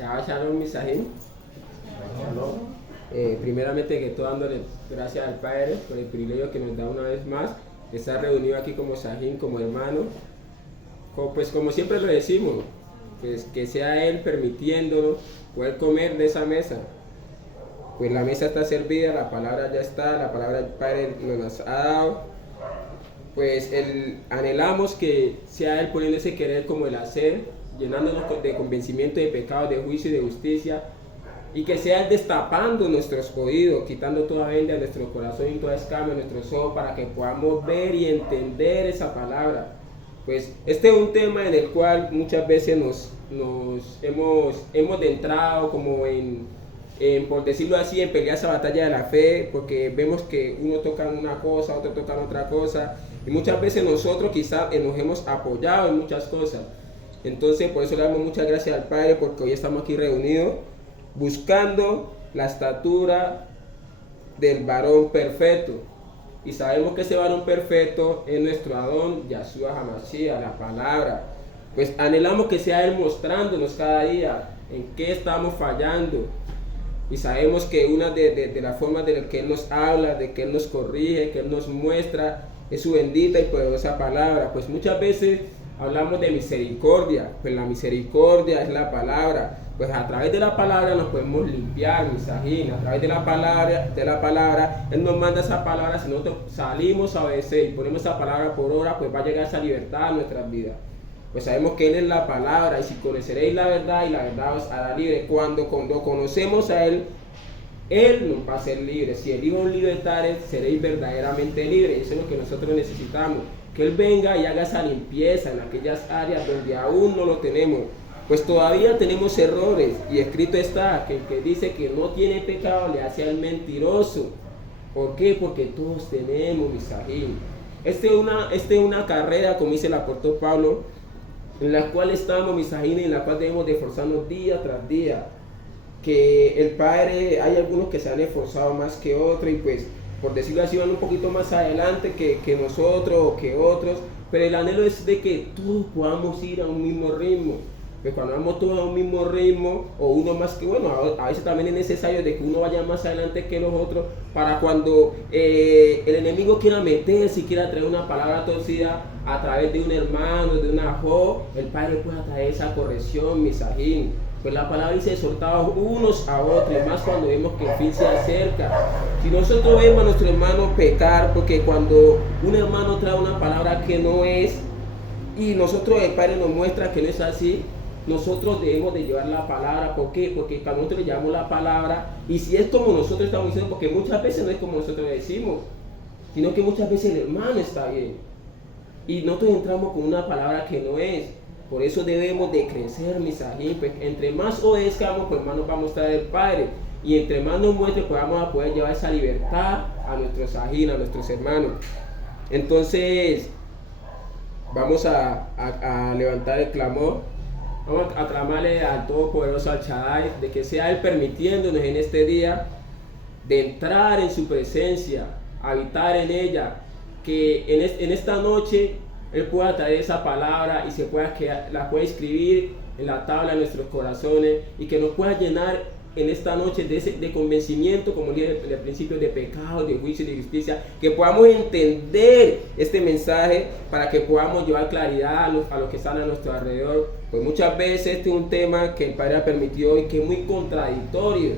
Shalom, Misajín. Primeramente que todo dándole gracias al Padre por el privilegio que nos da una vez más de estar reunido aquí como Sajín, como hermano. Pues como siempre lo decimos, pues que sea Él permitiéndonos poder comer de esa mesa. Pues la mesa está servida, la palabra ya está, la palabra del Padre nos ha dado. Pues anhelamos que sea Él poniendo ese querer como el hacer, llenándonos de convencimiento de pecado, de juicio y de justicia, y que sea Él destapando nuestros oídos, quitando toda venda de nuestro corazón y toda escama de nuestros ojos para que podamos ver y entender esa palabra. Pues este es un tema en el cual muchas veces nos hemos entrado como por decirlo así, en pelear esa batalla de la fe, porque vemos que uno toca una cosa, otro toca otra cosa, y muchas veces nosotros quizás nos hemos apoyado en muchas cosas. Entonces por eso le damos muchas gracias al Padre, porque hoy estamos aquí reunidos buscando la estatura del varón perfecto, y sabemos que ese varón perfecto es nuestro Adón Yahshua HaMashiach, la palabra. Pues anhelamos que sea Él mostrándonos cada día en qué estamos fallando, y sabemos que una de las formas de que Él nos habla, de que Él nos corrige, que Él nos muestra, es su bendita y poderosa palabra. Pues muchas veces hablamos de misericordia, pues la misericordia es la palabra. Pues a través de la palabra nos podemos limpiar, Misajín. A través de la palabra, Él nos manda esa palabra. Si nosotros salimos a obedecer y ponemos esa palabra por obra, pues va a llegar esa libertad a nuestras vidas. Pues sabemos que Él es la palabra, y si conoceréis la verdad, y la verdad os hará libre. Cuando conocemos a Él, Él nos va a hacer libre. Si el Hijo os libertare, seréis verdaderamente libres. Eso es lo que nosotros necesitamos. Que Él venga y haga esa limpieza en aquellas áreas donde aún no lo tenemos. Pues todavía tenemos errores, y escrito está que el que dice que no tiene pecado le hace al mentiroso. ¿Por qué? Porque todos tenemos, Misajín. Esta es una carrera, como dice el apóstol Pablo, en la cual estamos, Misajín, en la cual debemos de esforzarnos día tras día. Que el Padre, hay algunos que se han esforzado más que otros, y pues, por decirlo así, van un poquito más adelante que nosotros o que otros, pero el anhelo es de que todos podamos ir a un mismo ritmo. Pues cuando vamos todos a un mismo ritmo, o uno más que, bueno, a veces también es necesario de que uno vaya más adelante que los otros, para cuando el enemigo quiera meterse y quiera traer una palabra torcida a través de un hermano, de una jo, el Padre pueda traer esa corrección, Misajín. Pues la palabra dice exhortados unos a otros, y más cuando vemos que el fin se acerca. Si nosotros vemos a nuestro hermano pecar, porque cuando un hermano trae una palabra que no es, y nosotros, el Padre nos muestra que no es así, nosotros debemos de llevar la palabra. ¿Por qué? Porque cuando nosotros le llevamos la palabra, y si es como nosotros estamos diciendo, porque muchas veces no es como nosotros decimos, sino que muchas veces el hermano está bien, y nosotros entramos con una palabra que no es. Por eso debemos de crecer, Misajín. Pues entre más obedezcamos, pues más nos va a mostrar el Padre, y entre más nos muestre, pues vamos a poder llevar esa libertad a nuestros Sajín, a nuestros hermanos. Entonces vamos a levantar el clamor. Vamos a clamarle al Todopoderoso, al Shaddai, de que sea Él permitiéndonos en este día de entrar en su presencia, habitar en ella, que en esta noche Él pueda traer esa palabra y la pueda escribir en la tabla de nuestros corazones, y que nos pueda llenar en esta noche de convencimiento, como dije al principio, de pecado, de juicio y de justicia, que podamos entender este mensaje para que podamos llevar claridad a los que están a nuestro alrededor. Pues muchas veces este es un tema que el Padre ha permitido y que es muy contradictorio,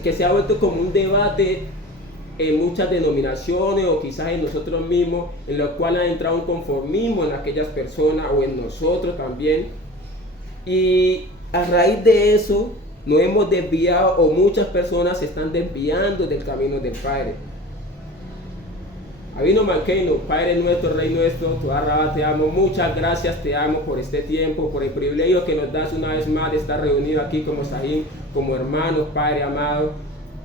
que se ha vuelto como un debate en muchas denominaciones, o quizás en nosotros mismos, en lo cual ha entrado un conformismo en aquellas personas o en nosotros también, y a raíz de eso nos hemos desviado, o muchas personas se están desviando del camino del Padre. Abino Manqueino, Padre nuestro, Rey nuestro, Toda Rabá, te amo, muchas gracias, te amo por este tiempo, por el privilegio que nos das una vez más de estar reunidos aquí como Sajín, como hermanos, Padre amado.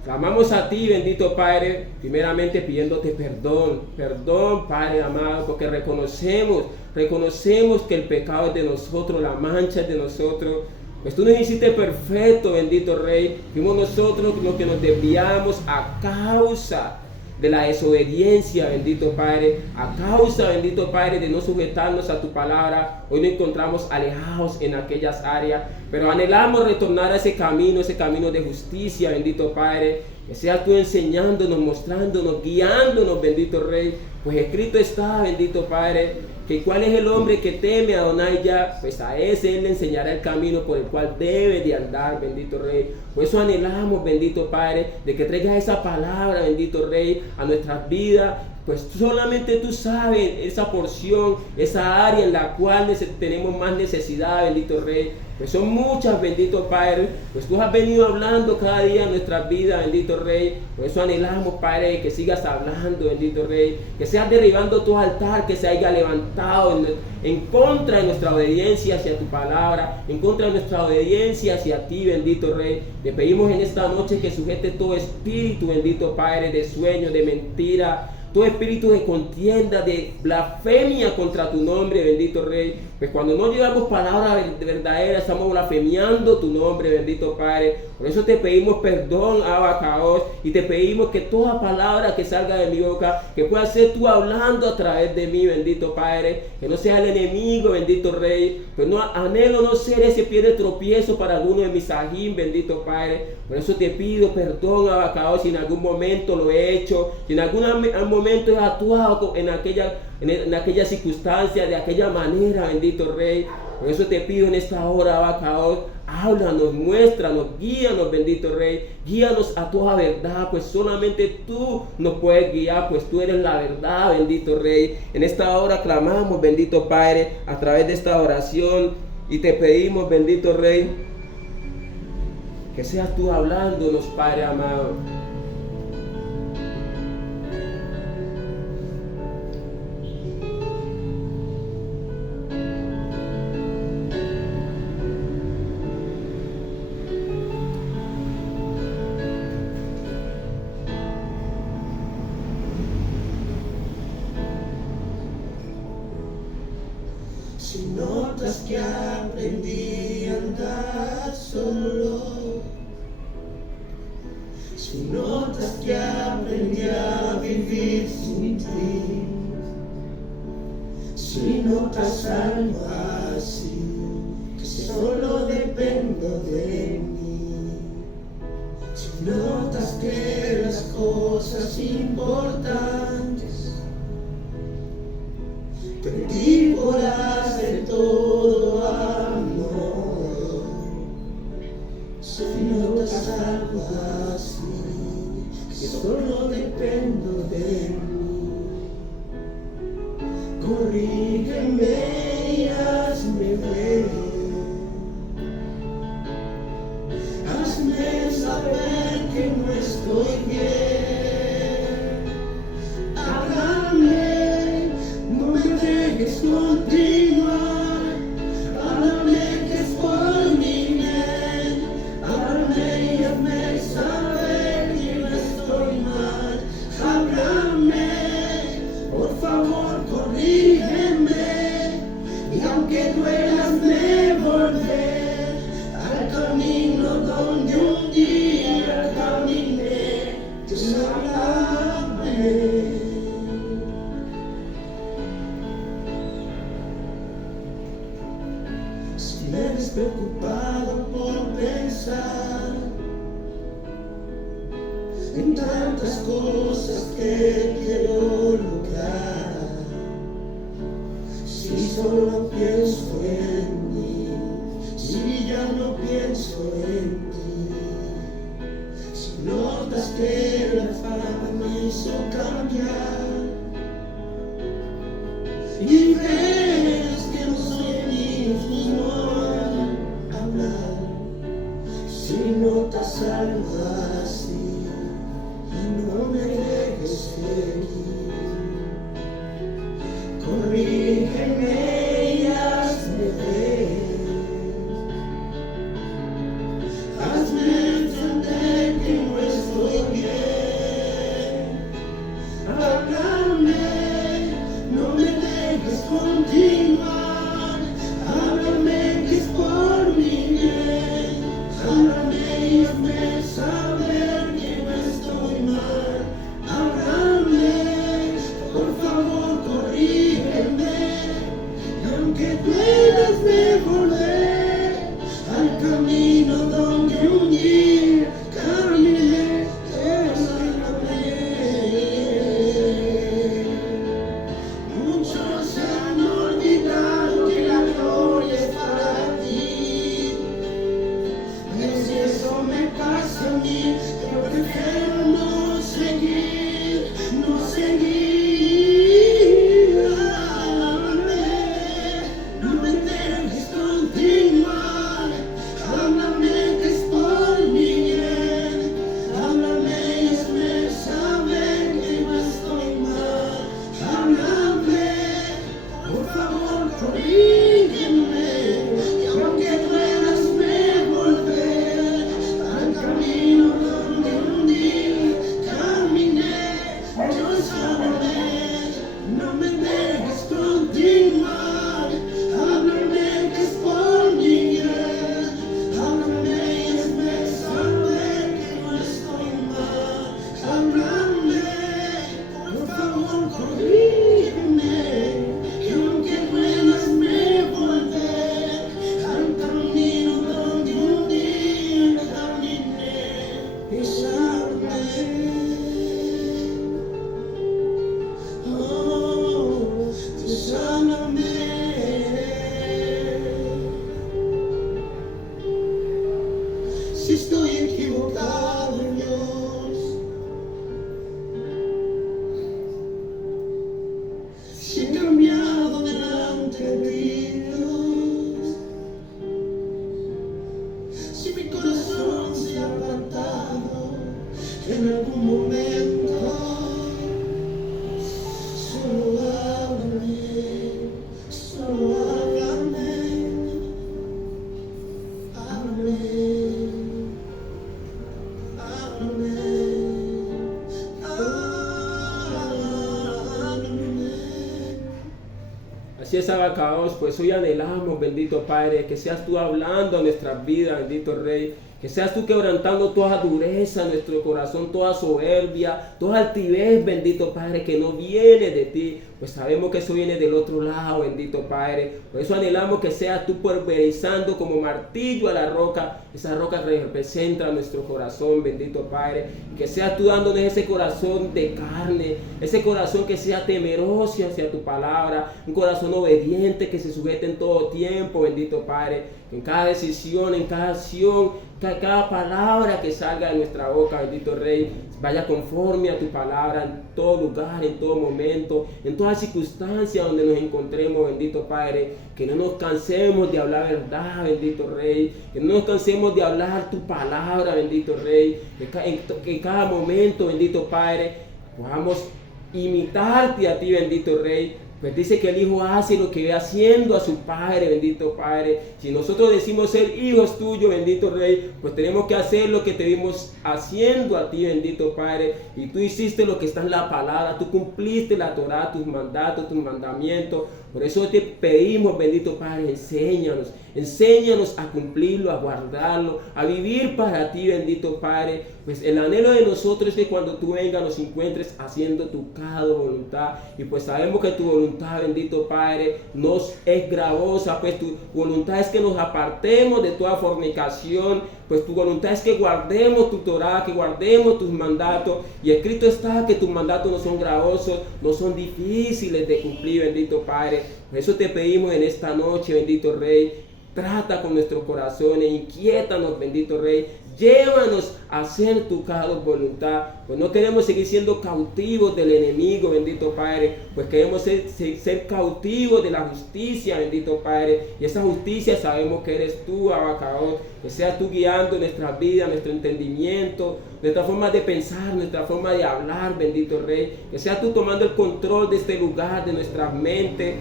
Clamamos a ti, bendito Padre, primeramente pidiéndote perdón, Padre amado, porque reconocemos que el pecado es de nosotros, la mancha es de nosotros. Pues tú nos hiciste perfecto, bendito Rey. Fuimos nosotros los que nos desviamos a causa de la desobediencia, bendito Padre, a causa, bendito Padre, de no sujetarnos a tu palabra. Hoy nos encontramos alejados en aquellas áreas, pero anhelamos retornar a ese camino de justicia, bendito Padre. Que seas tú enseñándonos, mostrándonos, guiándonos, bendito Rey. Pues escrito está, bendito Padre, que cuál es el hombre que teme a Adonai ya, pues a ese Él le enseñará el camino por el cual debe de andar, bendito Rey. Por eso anhelamos, bendito Padre, de que traigas esa palabra, bendito Rey, a nuestras vidas. Pues solamente tú sabes esa porción, esa área en la cual tenemos más necesidad, bendito Rey. Pues son muchas, bendito Padre. Pues tú has venido hablando cada día en nuestras vidas, bendito Rey. Por eso anhelamos, Padre, que sigas hablando, bendito Rey. Que seas derribando tu altar, que se haya levantado en contra de nuestra obediencia hacia tu palabra, en contra de nuestra obediencia hacia ti, bendito Rey. Te pedimos en esta noche que sujete todo espíritu, bendito Padre, de sueño, de mentira, todo espíritu de contienda, de blasfemia contra tu nombre, bendito Rey. Pues cuando no llevamos palabras verdaderas, estamos blasfemiando tu nombre, bendito Padre. Por eso te pedimos perdón, Abacaos, y te pedimos que toda palabra que salga de mi boca, que pueda ser tú hablando a través de mí, bendito Padre. Que no sea el enemigo, bendito Rey. Pues no anhelo no ser ese pie de tropiezo para alguno de mis sajín, bendito Padre. Por eso te pido perdón, Abacaos, si en algún momento lo he hecho, si en algún momento he actuado en aquella circunstancia, de aquella manera, bendito Rey. Por eso te pido en esta hora, Abacaos, háblanos, muéstranos, guíanos, bendito Rey. Guíanos a toda verdad, pues solamente tú nos puedes guiar, pues tú eres la verdad, bendito Rey. En esta hora clamamos, bendito Padre, a través de esta oración, y te pedimos, bendito Rey, que seas tú hablándonos, Padre amado. Si notas que aprendí a andar solo, si notas que aprendí a vivir sin ti, si notas algo así, que solo dependo de mí, si notas que las cosas importantes perdí por hacer todo amor. Si notas algo así, que solo dependo de mí, corrígeme y hazme ver, hazme saber que no estoy bien, háblame. Continuar, háblame que es por mi bien, háblame y hazme saber que no estoy mal, háblame, por favor corrígeme, y aunque duela hazme volver al camino donde un día caminé, Dios háblame. Si eres preocupado por pensar en tantas cosas que quiero lograr, si solo pienso en mí, si ya no pienso en ti, si notas que la fama me hizo cambiar y ves que no soy el mismo al hablar, si notas algo así, no me dejes seguir, corrígeme y hazme ver, hazme entender que no estoy bien, háblame, no me dejes continuar, háblame que es por mi bien, háblame y hazme saber. camino donde un día caminé. Muchos han olvidado que la gloria es para ti. Pero si eso me pasa a mí, yo prefiero no seguir, no seguir. No me dejes continuar. Háblame que es por mi bien. Háblame y hazme saber que no estoy mal. Háblame, por favor, corrígeme. Y aunque puedas me volver al camino donde un día caminé, yo sabré. No me dejes continuar. Háblame que es por mi bien. Háblame y hazme saber que no estoy mal. Háblame, por favor, corrígeme. Y aunque puedas me volver al camino donde un día caminé, y sálvame. Oh, sálvame. Si estoy equivocado, Dios, si he cambiado delante de ti, Dios, si mi corazón se ha apartado en algún momento, solo háblame, solo háblame, háblame. Así es, Abacados, pues hoy anhelamos, bendito Padre, que seas tú hablando a nuestras vidas, bendito Rey, que seas tú quebrantando toda dureza en nuestro corazón, toda soberbia, toda altivez, bendito Padre, que no viene de ti, pues sabemos que eso viene del otro lado, bendito Padre. Por eso anhelamos que seas tú pulverizando como martillo a la roca, esa roca que representa nuestro corazón, bendito Padre, y que seas tú dándonos ese corazón de carne, ese corazón que sea temeroso hacia tu palabra, un corazón obediente que se sujete en todo tiempo, bendito Padre, que en cada decisión, en cada acción, cada palabra que salga de nuestra boca, bendito Rey, vaya conforme a tu palabra en todo lugar, en todo momento, en toda circunstancia donde nos encontremos, bendito Padre, que no nos cansemos de hablar verdad, bendito Rey, que no nos cansemos de hablar tu palabra, bendito Rey, que en cada momento, bendito Padre, podamos imitarte a ti, bendito Rey. Pues dice que el Hijo hace lo que ve haciendo a su Padre, bendito Padre. Si nosotros decimos ser hijos tuyos, bendito Rey, pues tenemos que hacer lo que te vimos haciendo a ti, bendito Padre. Y tú hiciste lo que está en la palabra, tú cumpliste la Torah, tus mandatos, tus mandamientos. Por eso te pedimos, bendito Padre, enséñanos a cumplirlo, a guardarlo, a vivir para ti, bendito Padre. Pues el anhelo de nosotros es que cuando tú vengas nos encuentres haciendo tu cada voluntad. Y pues sabemos que tu voluntad, bendito Padre, nos es gravosa. Pues tu voluntad es que nos apartemos de toda fornicación. Pues tu voluntad es que guardemos tu Torah, que guardemos tus mandatos. Y escrito está que tus mandatos no son gravosos, no son difíciles de cumplir, bendito Padre. Por eso te pedimos en esta noche, bendito Rey, trata con nuestros corazones, inquiétanos, bendito Rey. Llévanos a hacer tu cada voluntad, pues no queremos seguir siendo cautivos del enemigo, bendito Padre, pues queremos ser cautivos de la justicia, bendito Padre, y esa justicia sabemos que eres tú, Abacados, que seas tú guiando nuestra vida, nuestro entendimiento, nuestra forma de pensar, nuestra forma de hablar, bendito Rey, que seas tú tomando el control de este lugar, de nuestras mentes.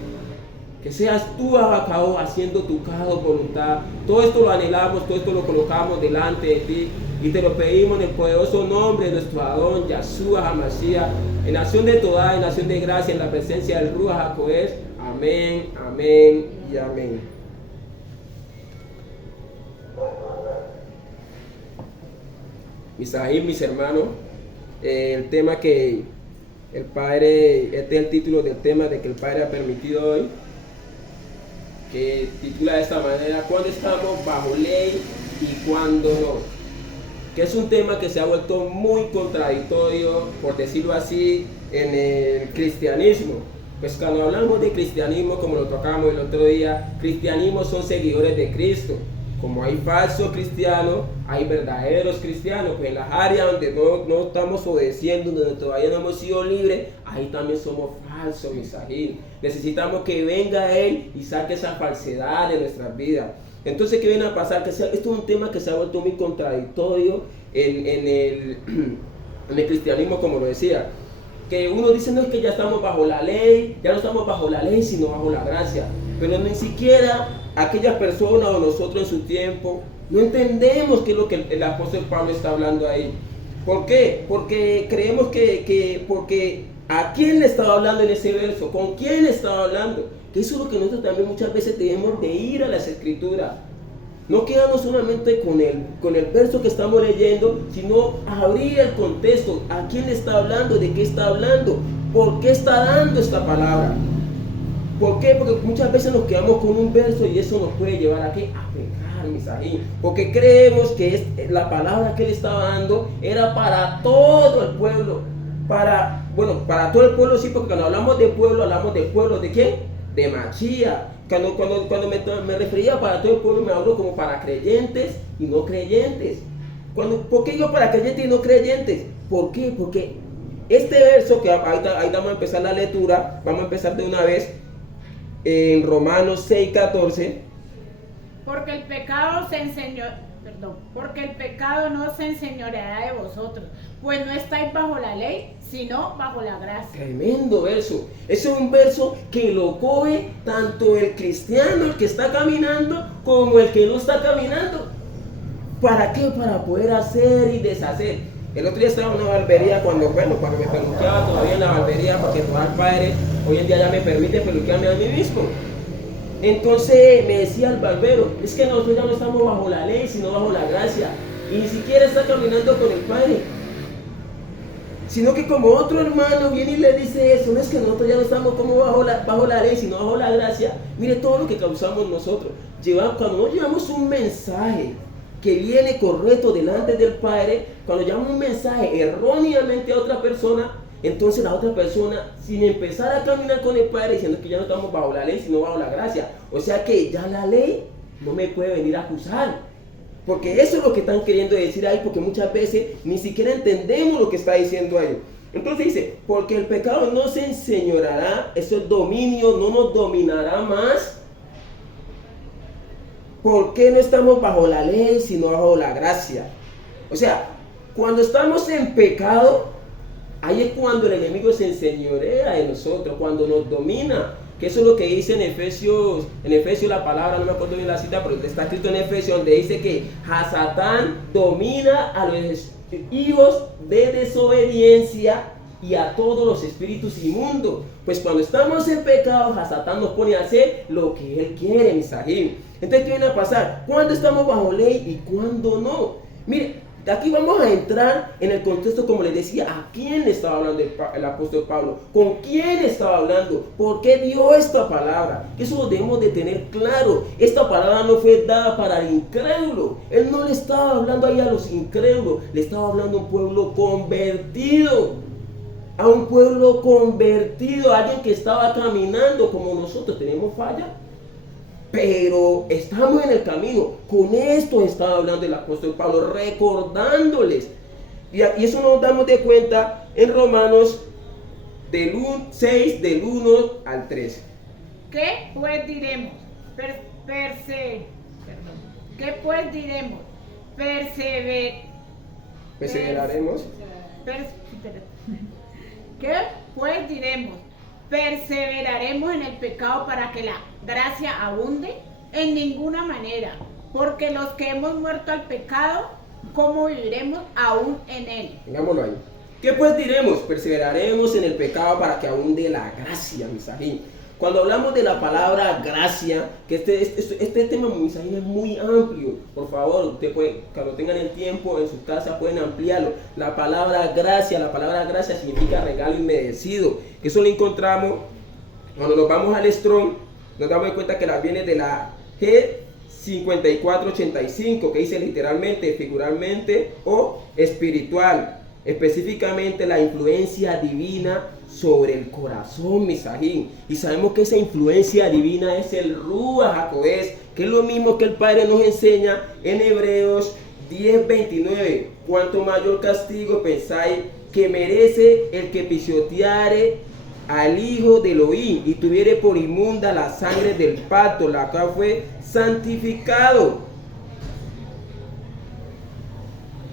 Que seas tú, Abacados, haciendo tu cada voluntad. Todo esto lo anhelamos, todo esto lo colocamos delante de ti. Y te lo pedimos en el poderoso nombre de nuestro Adón, Yahshua HaMashiach, en acción de toda, en acción de gracia, en la presencia del Ruach HaKodesh. Amén, amén y amén. Mis hermanos, el tema que el Padre, este es el título del tema de que el Padre ha permitido hoy, que titula de esta manera: ¿cuándo estamos bajo ley y cuándo no? Que es un tema que se ha vuelto muy contradictorio, por decirlo así, en el cristianismo. Pues cuando hablamos de cristianismo, como lo tocamos el otro día, cristianismo son seguidores de Cristo. Como hay falsos cristianos, hay verdaderos cristianos. Pues en las áreas donde no estamos obedeciendo, donde todavía no hemos sido libres, ahí también somos falsos, misajín. Necesitamos que venga Él y saque esa falsedad de nuestras vidas. Entonces, ¿qué viene a pasar? Esto es un tema que se ha vuelto muy contradictorio en el cristianismo, como lo decía. Que uno dice: no, es que ya estamos bajo la ley, ya no estamos bajo la ley, sino bajo la gracia. Pero ni siquiera aquellas personas o nosotros en su tiempo no entendemos qué es lo que el apóstol Pablo está hablando ahí. ¿Por qué? Porque creemos porque ¿a quién le estaba hablando en ese verso? ¿Con quién le estaba hablando? Que eso es lo que nosotros también muchas veces tenemos de ir a las escrituras. No quedarnos solamente con el verso que estamos leyendo, sino abrir el contexto. ¿A quién le está hablando? ¿De qué está hablando? ¿Por qué está dando esta palabra? ¿Por qué? Porque muchas veces nos quedamos con un verso y eso nos puede llevar a ¿qué? A pecar, misajín. Porque creemos que la palabra que él estaba dando era para todo el pueblo. Para todo el pueblo, sí, porque cuando hablamos de pueblo ¿de quién? De Machía. Cuando me refería para todo el pueblo, me hablo como para creyentes y no creyentes. ¿Por qué digo para creyentes y no creyentes? ¿Por qué? Porque este verso, que ahí vamos a empezar la lectura, vamos a empezar de una vez en Romanos 6:14. Porque el pecado no se enseñoreará de vosotros, pues no estáis bajo la ley, sino bajo la gracia. Tremendo verso. Ese es un verso que lo coge tanto el cristiano, el que está caminando, como el que no está caminando. ¿Para qué? Para poder hacer y deshacer. El otro día estaba en una barbería cuando me peluqueaba todavía en la barbería, porque el padre hoy en día ya me permite peluquearme a mí mismo. Entonces me decía el barbero: es que nosotros ya no estamos bajo la ley, sino bajo la gracia. Y ni siquiera está caminando con el Padre, sino que como otro hermano viene y le dice eso: no es que nosotros ya no estamos como bajo la ley, sino bajo la gracia. Mire todo lo que causamos nosotros. Cuando no llevamos un mensaje que viene correcto delante del Padre, cuando llevamos un mensaje erróneamente a otra persona, entonces la otra persona, sin empezar a caminar con el Padre, diciendo que ya no estamos bajo la ley, sino bajo la gracia, o sea que ya la ley no me puede venir a acusar. Porque eso es lo que están queriendo decir ahí, porque muchas veces ni siquiera entendemos lo que está diciendo ahí. Entonces dice: porque el pecado no se enseñoreará, eso es dominio, no nos dominará más. ¿Por qué no estamos bajo la ley, sino bajo la gracia? O sea, cuando estamos en pecado, ahí es cuando el enemigo se enseñorea de nosotros, cuando nos domina. Que eso es lo que dice en Efesios la palabra, no me acuerdo bien la cita, pero está escrito en Efesios, donde dice que Satán domina a los hijos de desobediencia y a todos los espíritus inmundos. Pues cuando estamos en pecado, Satán nos pone a hacer lo que él quiere, misajín. Entonces, ¿qué viene a pasar? ¿Cuándo estamos bajo ley y cuándo no? Mire, aquí vamos a entrar en el contexto, como les decía, ¿a quién le estaba hablando el apóstol Pablo? ¿Con quién estaba hablando? ¿Por qué dio esta palabra? Eso lo debemos de tener claro. Esta palabra no fue dada para el incrédulo. Él no le estaba hablando ahí a los incrédulos, le estaba hablando a un pueblo convertido. A un pueblo convertido, a alguien que estaba caminando como nosotros. ¿Tenemos falla? Pero estamos en el camino. Con esto estaba hablando el apóstol Pablo, recordándoles. Y eso nos damos de cuenta en Romanos 6, del 1 al 3. ¿Qué pues diremos? ¿Qué pues diremos? Perseveraremos. ¿Qué pues diremos? ¿Perseveraremos en el pecado para que la gracia abunde? En ninguna manera, porque los que hemos muerto al pecado, ¿cómo viviremos aún en él? Digámoslo ahí. ¿Qué pues diremos? Perseveraremos en el pecado para que abunde la gracia, misajín. Cuando hablamos de la palabra gracia, que este tema, misajín, es muy amplio. Por favor, usted puede, cuando tengan el tiempo en su casa, pueden ampliarlo. La palabra gracia significa regalo inmerecido. Eso lo encontramos cuando nos vamos al Strong, nos damos cuenta que la viene de la G5485, que dice literalmente, figuralmente o espiritual, específicamente la influencia divina sobre el corazón, misajín. Y sabemos que esa influencia divina es el Ruach HaKodesh, que es lo mismo que el Padre nos enseña en Hebreos 10:29. Cuanto mayor castigo pensáis que merece el que pisoteare al Hijo de Elohim y tuviere por inmunda la sangre del pacto, la cual fue santificado,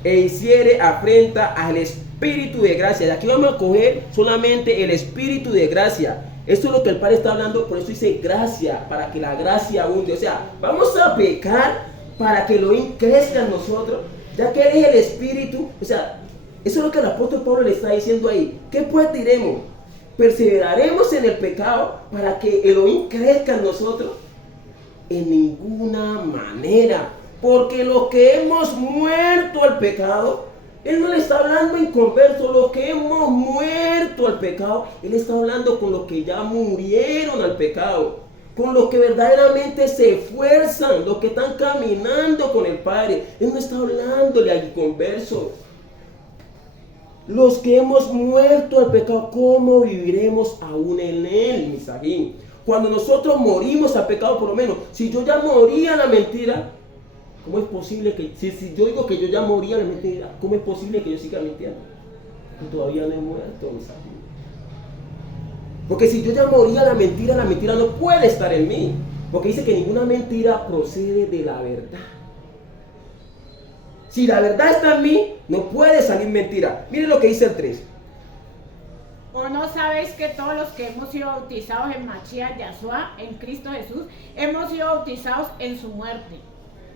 e hiciere afrenta al Espíritu de gracia. De aquí vamos a coger solamente el Espíritu de gracia. Esto es lo que el Padre está hablando, por eso dice gracia, para que la gracia abunde. O sea, vamos a pecar para que Elohim crezca en nosotros, ya que Él es el Espíritu. O sea, eso es lo que el apóstol Pablo le está diciendo ahí. ¿Qué pues diremos? ¿Perseveraremos en el pecado para que Elohim crezca en nosotros? En ninguna manera. Porque los que hemos muerto al pecado, Él no le está hablando en converso, los que hemos muerto al pecado, Él está hablando con los que ya murieron al pecado, con los que verdaderamente se esfuerzan, los que están caminando con el Padre. Él no está hablándole al converso. Los que hemos muerto al pecado, ¿cómo viviremos aún en Él, misajín? Cuando nosotros morimos al pecado, por lo menos, si yo ya moría a la mentira, ¿cómo es posible que, si yo digo que yo ya moría a la mentira, ¿cómo es posible que yo siga mintiendo? Yo todavía no he muerto, misajín. Porque si yo ya moría a la mentira no puede estar en mí. Porque dice que ninguna mentira procede de la verdad. Si la verdad está en mí, no puede salir mentira. Miren lo que dice el 3. ¿O no sabéis que todos los que hemos sido bautizados en Mashiach Yahshua, en Cristo Jesús, hemos sido bautizados en su muerte?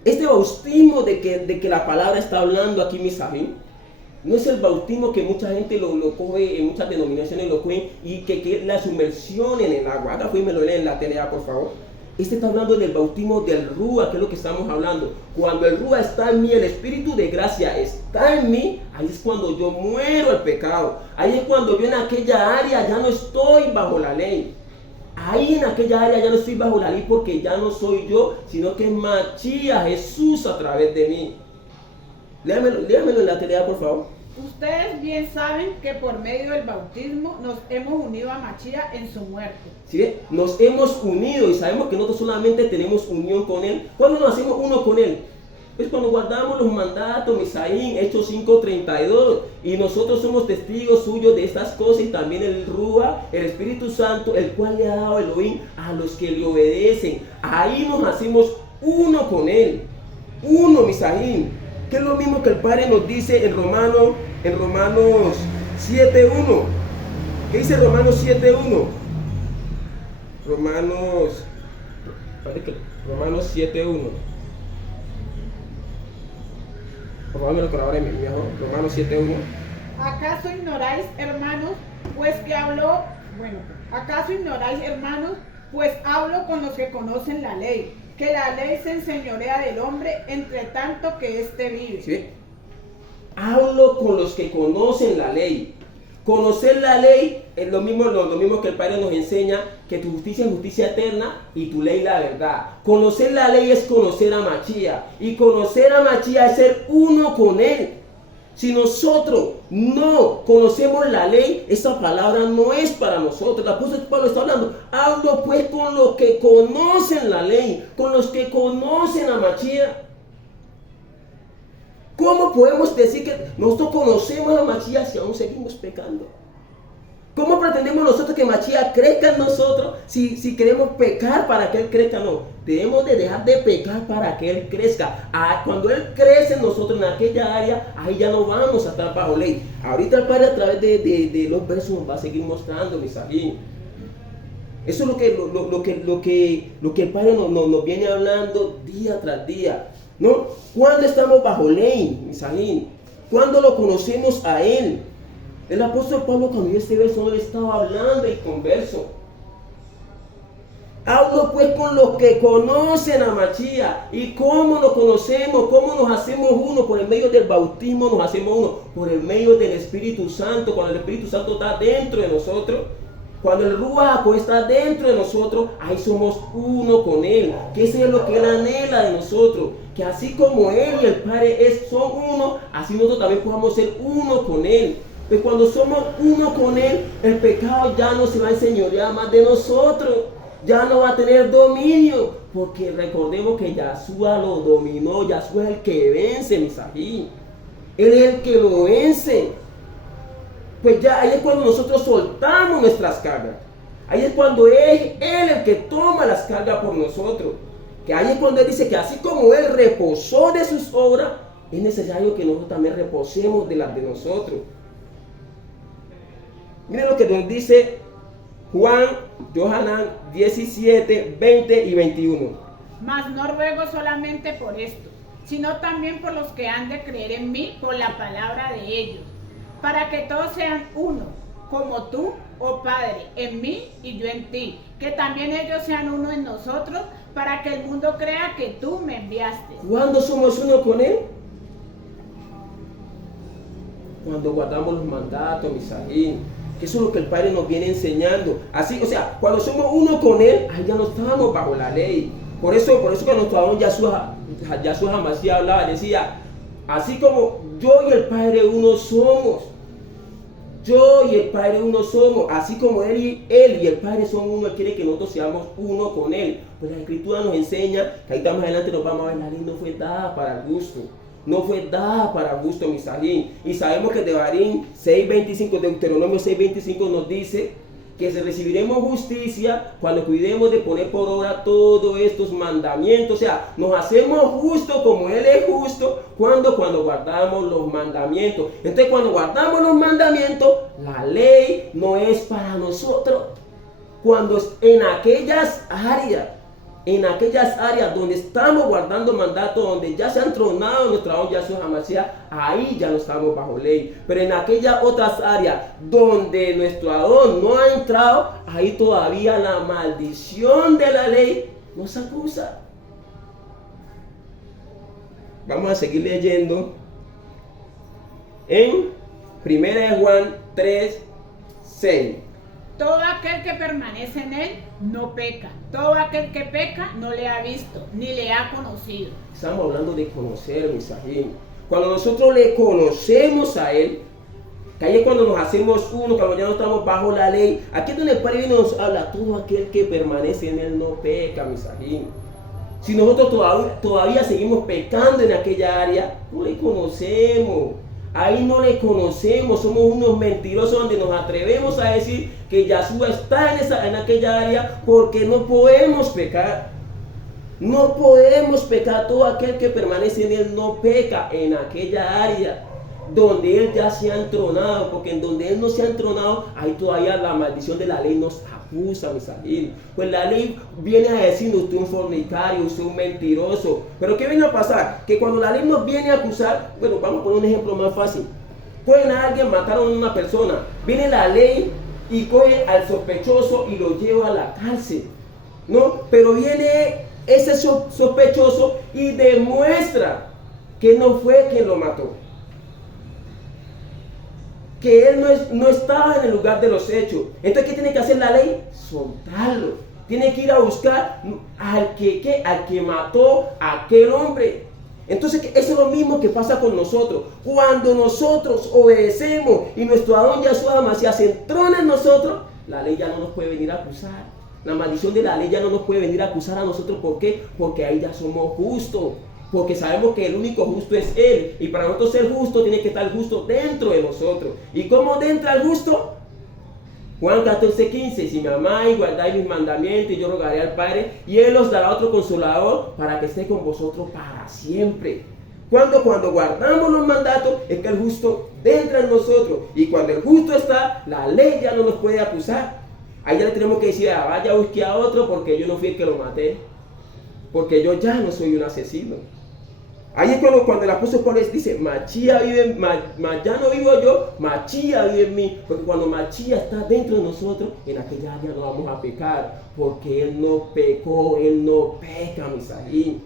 Este bautismo de que la palabra está hablando aquí, misajín, no es el bautismo que mucha gente lo coge, en muchas denominaciones lo cogen, y que la sumersión en el agua. Acá fui y me lo leen en la tele, por favor. Este está hablando del bautismo del Ruach, que es lo que estamos hablando. Cuando el Ruach está en mí, el Espíritu de gracia está en mí, ahí es cuando yo muero al pecado. Ahí es cuando yo en aquella área ya no estoy bajo la ley. Ahí en aquella área ya no estoy bajo la ley, porque ya no soy yo, sino que es Mashiach, Jesús a través de mí. Léamelo en la tele, por favor. Ustedes bien saben que por medio del bautismo nos hemos unido a Mashiach en su muerte. ¿Sí? Nos hemos unido y sabemos que nosotros solamente tenemos unión con Él. ¿Cuándo nos hacemos uno con Él? Es cuando guardamos los mandatos, misajín, Hechos 5:32. Y nosotros somos testigos suyos de estas cosas, y también el Ruach, el Espíritu Santo, el cual le ha dado Elohim a los que le obedecen. Ahí nos hacemos uno con Él. Uno, misajín. Que es lo mismo que el Padre nos dice en Romanos 7:1. ¿Qué dice Romanos 7:1? Romanos 7:1. Por favor, me lo colabore mi hijo. Romanos 7:1. ¿Acaso ignoráis, hermanos, pues hablo con los que conocen la ley, que la ley se enseñorea del hombre entre tanto que éste vive? ¿Sí? Hablo con los que conocen la ley. Conocer la ley es lo mismo que el Padre nos enseña, que tu justicia es justicia eterna y tu ley la verdad. Conocer la ley es conocer a Mashiach, y conocer a Mashiach es ser uno con Él. Si nosotros no conocemos la ley, esa palabra no es para nosotros. El apóstol Pablo está hablando, hablo pues con los que conocen la ley, con los que conocen a Mashiach. ¿Cómo podemos decir que nosotros conocemos a Mashiach si aún seguimos pecando? ¿Cómo pretendemos nosotros que Mashiach crezca en nosotros si queremos pecar para que Él crezca? No, debemos de dejar de pecar para que Él crezca. Cuando Él crece en nosotros en aquella área, ahí ya no vamos a estar bajo ley. Ahorita el Padre a través de los versos nos va a seguir mostrando, misajín. Eso es lo que el Padre nos viene hablando día tras día, ¿no? ¿Cuándo estamos bajo ley, misajín? ¿Cuándo lo conocemos a Él? El apóstol Pablo, cuando vio este verso, no le estaba hablando en converso. Hablo pues con los que conocen a Mashiach. ¿Y cómo lo conocemos? ¿Cómo nos hacemos uno? Por el medio del bautismo nos hacemos uno. Por el medio del Espíritu Santo. Cuando el Espíritu Santo está dentro de nosotros, Cuando el Ruach está dentro de nosotros, ahí somos uno con Él. Que eso es lo que Él anhela de nosotros. Que así como Él y el Padre son uno, así nosotros también podamos ser uno con Él. Pero cuando somos uno con Él, el pecado ya no se va a enseñorear más de nosotros. Ya no va a tener dominio. Porque recordemos que Yahshua lo dominó. Yahshua es el que vence, Misají. Él es el que lo vence. Pues ya ahí es cuando nosotros soltamos nuestras cargas. Ahí es cuando es Él el que toma las cargas por nosotros. Que ahí es cuando Él dice que así como Él reposó de sus obras, es necesario que nosotros también reposemos de las de nosotros. Miren lo que nos dice Juan, Johanán 17, 20 y 21. Mas no ruego solamente por esto, sino también por los que han de creer en mí por la palabra de ellos, para que todos sean uno, como tú, oh Padre, en mí y yo en ti, que también ellos sean uno en nosotros, para que el mundo crea que tú me enviaste. ¿Cuándo somos uno con Él? Cuando guardamos los mandatos, Misají. Que eso es lo que el Padre nos viene enseñando. Así, o sea, cuando somos uno con Él, ahí ya no estamos bajo la ley. Por eso que nuestro Adón Yahshua Hamashiach hablaba, decía, así como yo y el Padre uno somos. Yo y el Padre uno somos. Así como Él y el Padre son uno, Él quiere que nosotros seamos uno con Él. Pues la Escritura nos enseña, que ahí más adelante nos vamos a ver, la ley no fue dada para el gusto. No fue dada para gusto, Misají. Y sabemos que Devarim 6.25, Deuteronomio 6.25 nos dice que recibiremos justicia cuando cuidemos de poner por obra todos estos mandamientos. O sea, nos hacemos justos como Él es justo cuando guardamos los mandamientos. Entonces, cuando guardamos los mandamientos, la ley no es para nosotros. Cuando en aquellas áreas donde estamos guardando mandatos, donde ya se han tronado nuestro Adón Yahshua Hamashiach, ahí ya no estamos bajo ley. Pero en aquellas otras áreas donde nuestro Adón no ha entrado, ahí todavía la maldición de la ley nos acusa. Vamos a seguir leyendo en 1 Juan 3, 6. Todo aquel que permanece en Él no peca. Todo aquel que peca no le ha visto, ni le ha conocido. Estamos hablando de conocer, Misají. Cuando nosotros le conocemos a Él, que ahí es cuando nos hacemos uno, cuando ya no estamos bajo la ley. Aquí es donde el Padre nos habla, todo aquel que permanece en Él no peca, Misají. Si nosotros todavía seguimos pecando en aquella área, no le conocemos. Ahí no le conocemos, somos unos mentirosos donde nos atrevemos a decir que Yahshua está en aquella área porque no podemos pecar. No podemos pecar. Todo aquel que permanece en Él no peca en aquella área donde Él ya se ha entronado, porque en donde Él no se ha entronado, ahí todavía la maldición de la ley nos acusa, Misají. Pues la ley viene a decirnos, usted es un fornicario, usted es un mentiroso. Pero ¿qué viene a pasar? Que cuando la ley nos viene a acusar, bueno, vamos a poner un ejemplo más fácil. Pueden a alguien, mataron a una persona, viene la ley y coge al sospechoso y lo lleva a la cárcel, ¿no? Pero viene ese sospechoso y demuestra que no fue quien lo mató, que él no estaba en el lugar de los hechos. Entonces, ¿qué tiene que hacer la ley? Soltarlo. Tiene que ir a buscar al que mató a aquel hombre. Entonces, eso es lo mismo que pasa con nosotros. Cuando nosotros obedecemos y nuestro Adón Yahshua Hamashiach se entrona en nosotros, la ley ya no nos puede venir a acusar. La maldición de la ley ya no nos puede venir a acusar a nosotros. ¿Por qué? Porque ahí ya somos justos. Porque sabemos que el único justo es Él. Y para nosotros ser justo, tiene que estar justo dentro de nosotros. ¿Y cómo entra el justo? Juan 14:15. Si me amáis y guardáis mis mandamientos, yo rogaré al Padre, y Él os dará otro consolador para que esté con vosotros para siempre. Cuando guardamos los mandatos, es que el justo entra en nosotros. Y cuando el justo está, la ley ya no nos puede acusar. Ahí ya le tenemos que decir, vaya a buscar a otro porque yo no fui el que lo maté. Porque yo ya no soy un asesino. Ahí es cuando el apóstol Pablo dice, Machía vive, ya no vivo yo, Machía vive en mí. Porque cuando Machía está dentro de nosotros, en aquella área no vamos a pecar. Porque Él no pecó, Él no peca, Misají.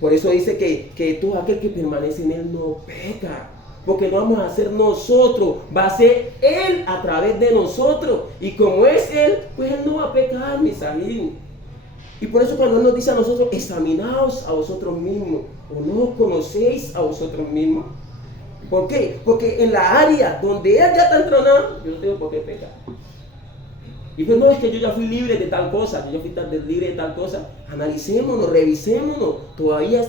Por eso dice que todo aquel que permanece en Él no peca. porque no vamos a ser nosotros, va a ser Él a través de nosotros. Y como es Él, pues Él no va a pecar, mis amigos. Y por eso cuando Él nos dice a nosotros, examinaos a vosotros mismos, o no os conocéis a vosotros mismos. ¿Por qué? Porque en la área donde Él ya está entronado, yo no tengo por qué pecar. Y pues no, es que yo ya fui libre de tal cosa, yo ya fui libre de tal cosa. Analicémonos, revisémonos, todavía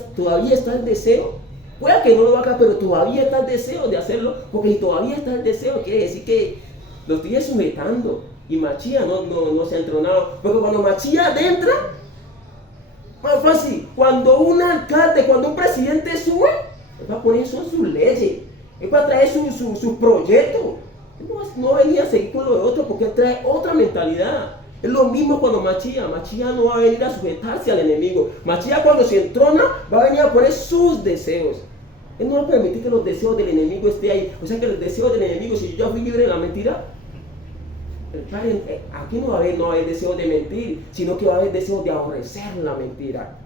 está el deseo. Puede que no lo haga, pero todavía está el deseo de hacerlo, porque si todavía está el deseo, quiere decir que lo estoy sujetando. Y Machía no se ha entronado. Porque cuando Machía entra, más fácil, cuando un alcalde, cuando un presidente sube, él va a poner sus leyes, él va a traer sus proyectos. No venía a seguir con lo de otro porque él trae otra mentalidad. Es lo mismo cuando Machía no va a venir a sujetarse al enemigo. Machía cuando se entrona va a venir a poner sus deseos. Él no va a permitir que los deseos del enemigo estén ahí. O sea que los deseos del enemigo, si yo ya fui libre de la mentira, aquí no va a haber deseos de mentir, sino que va a haber deseos de aborrecer la mentira.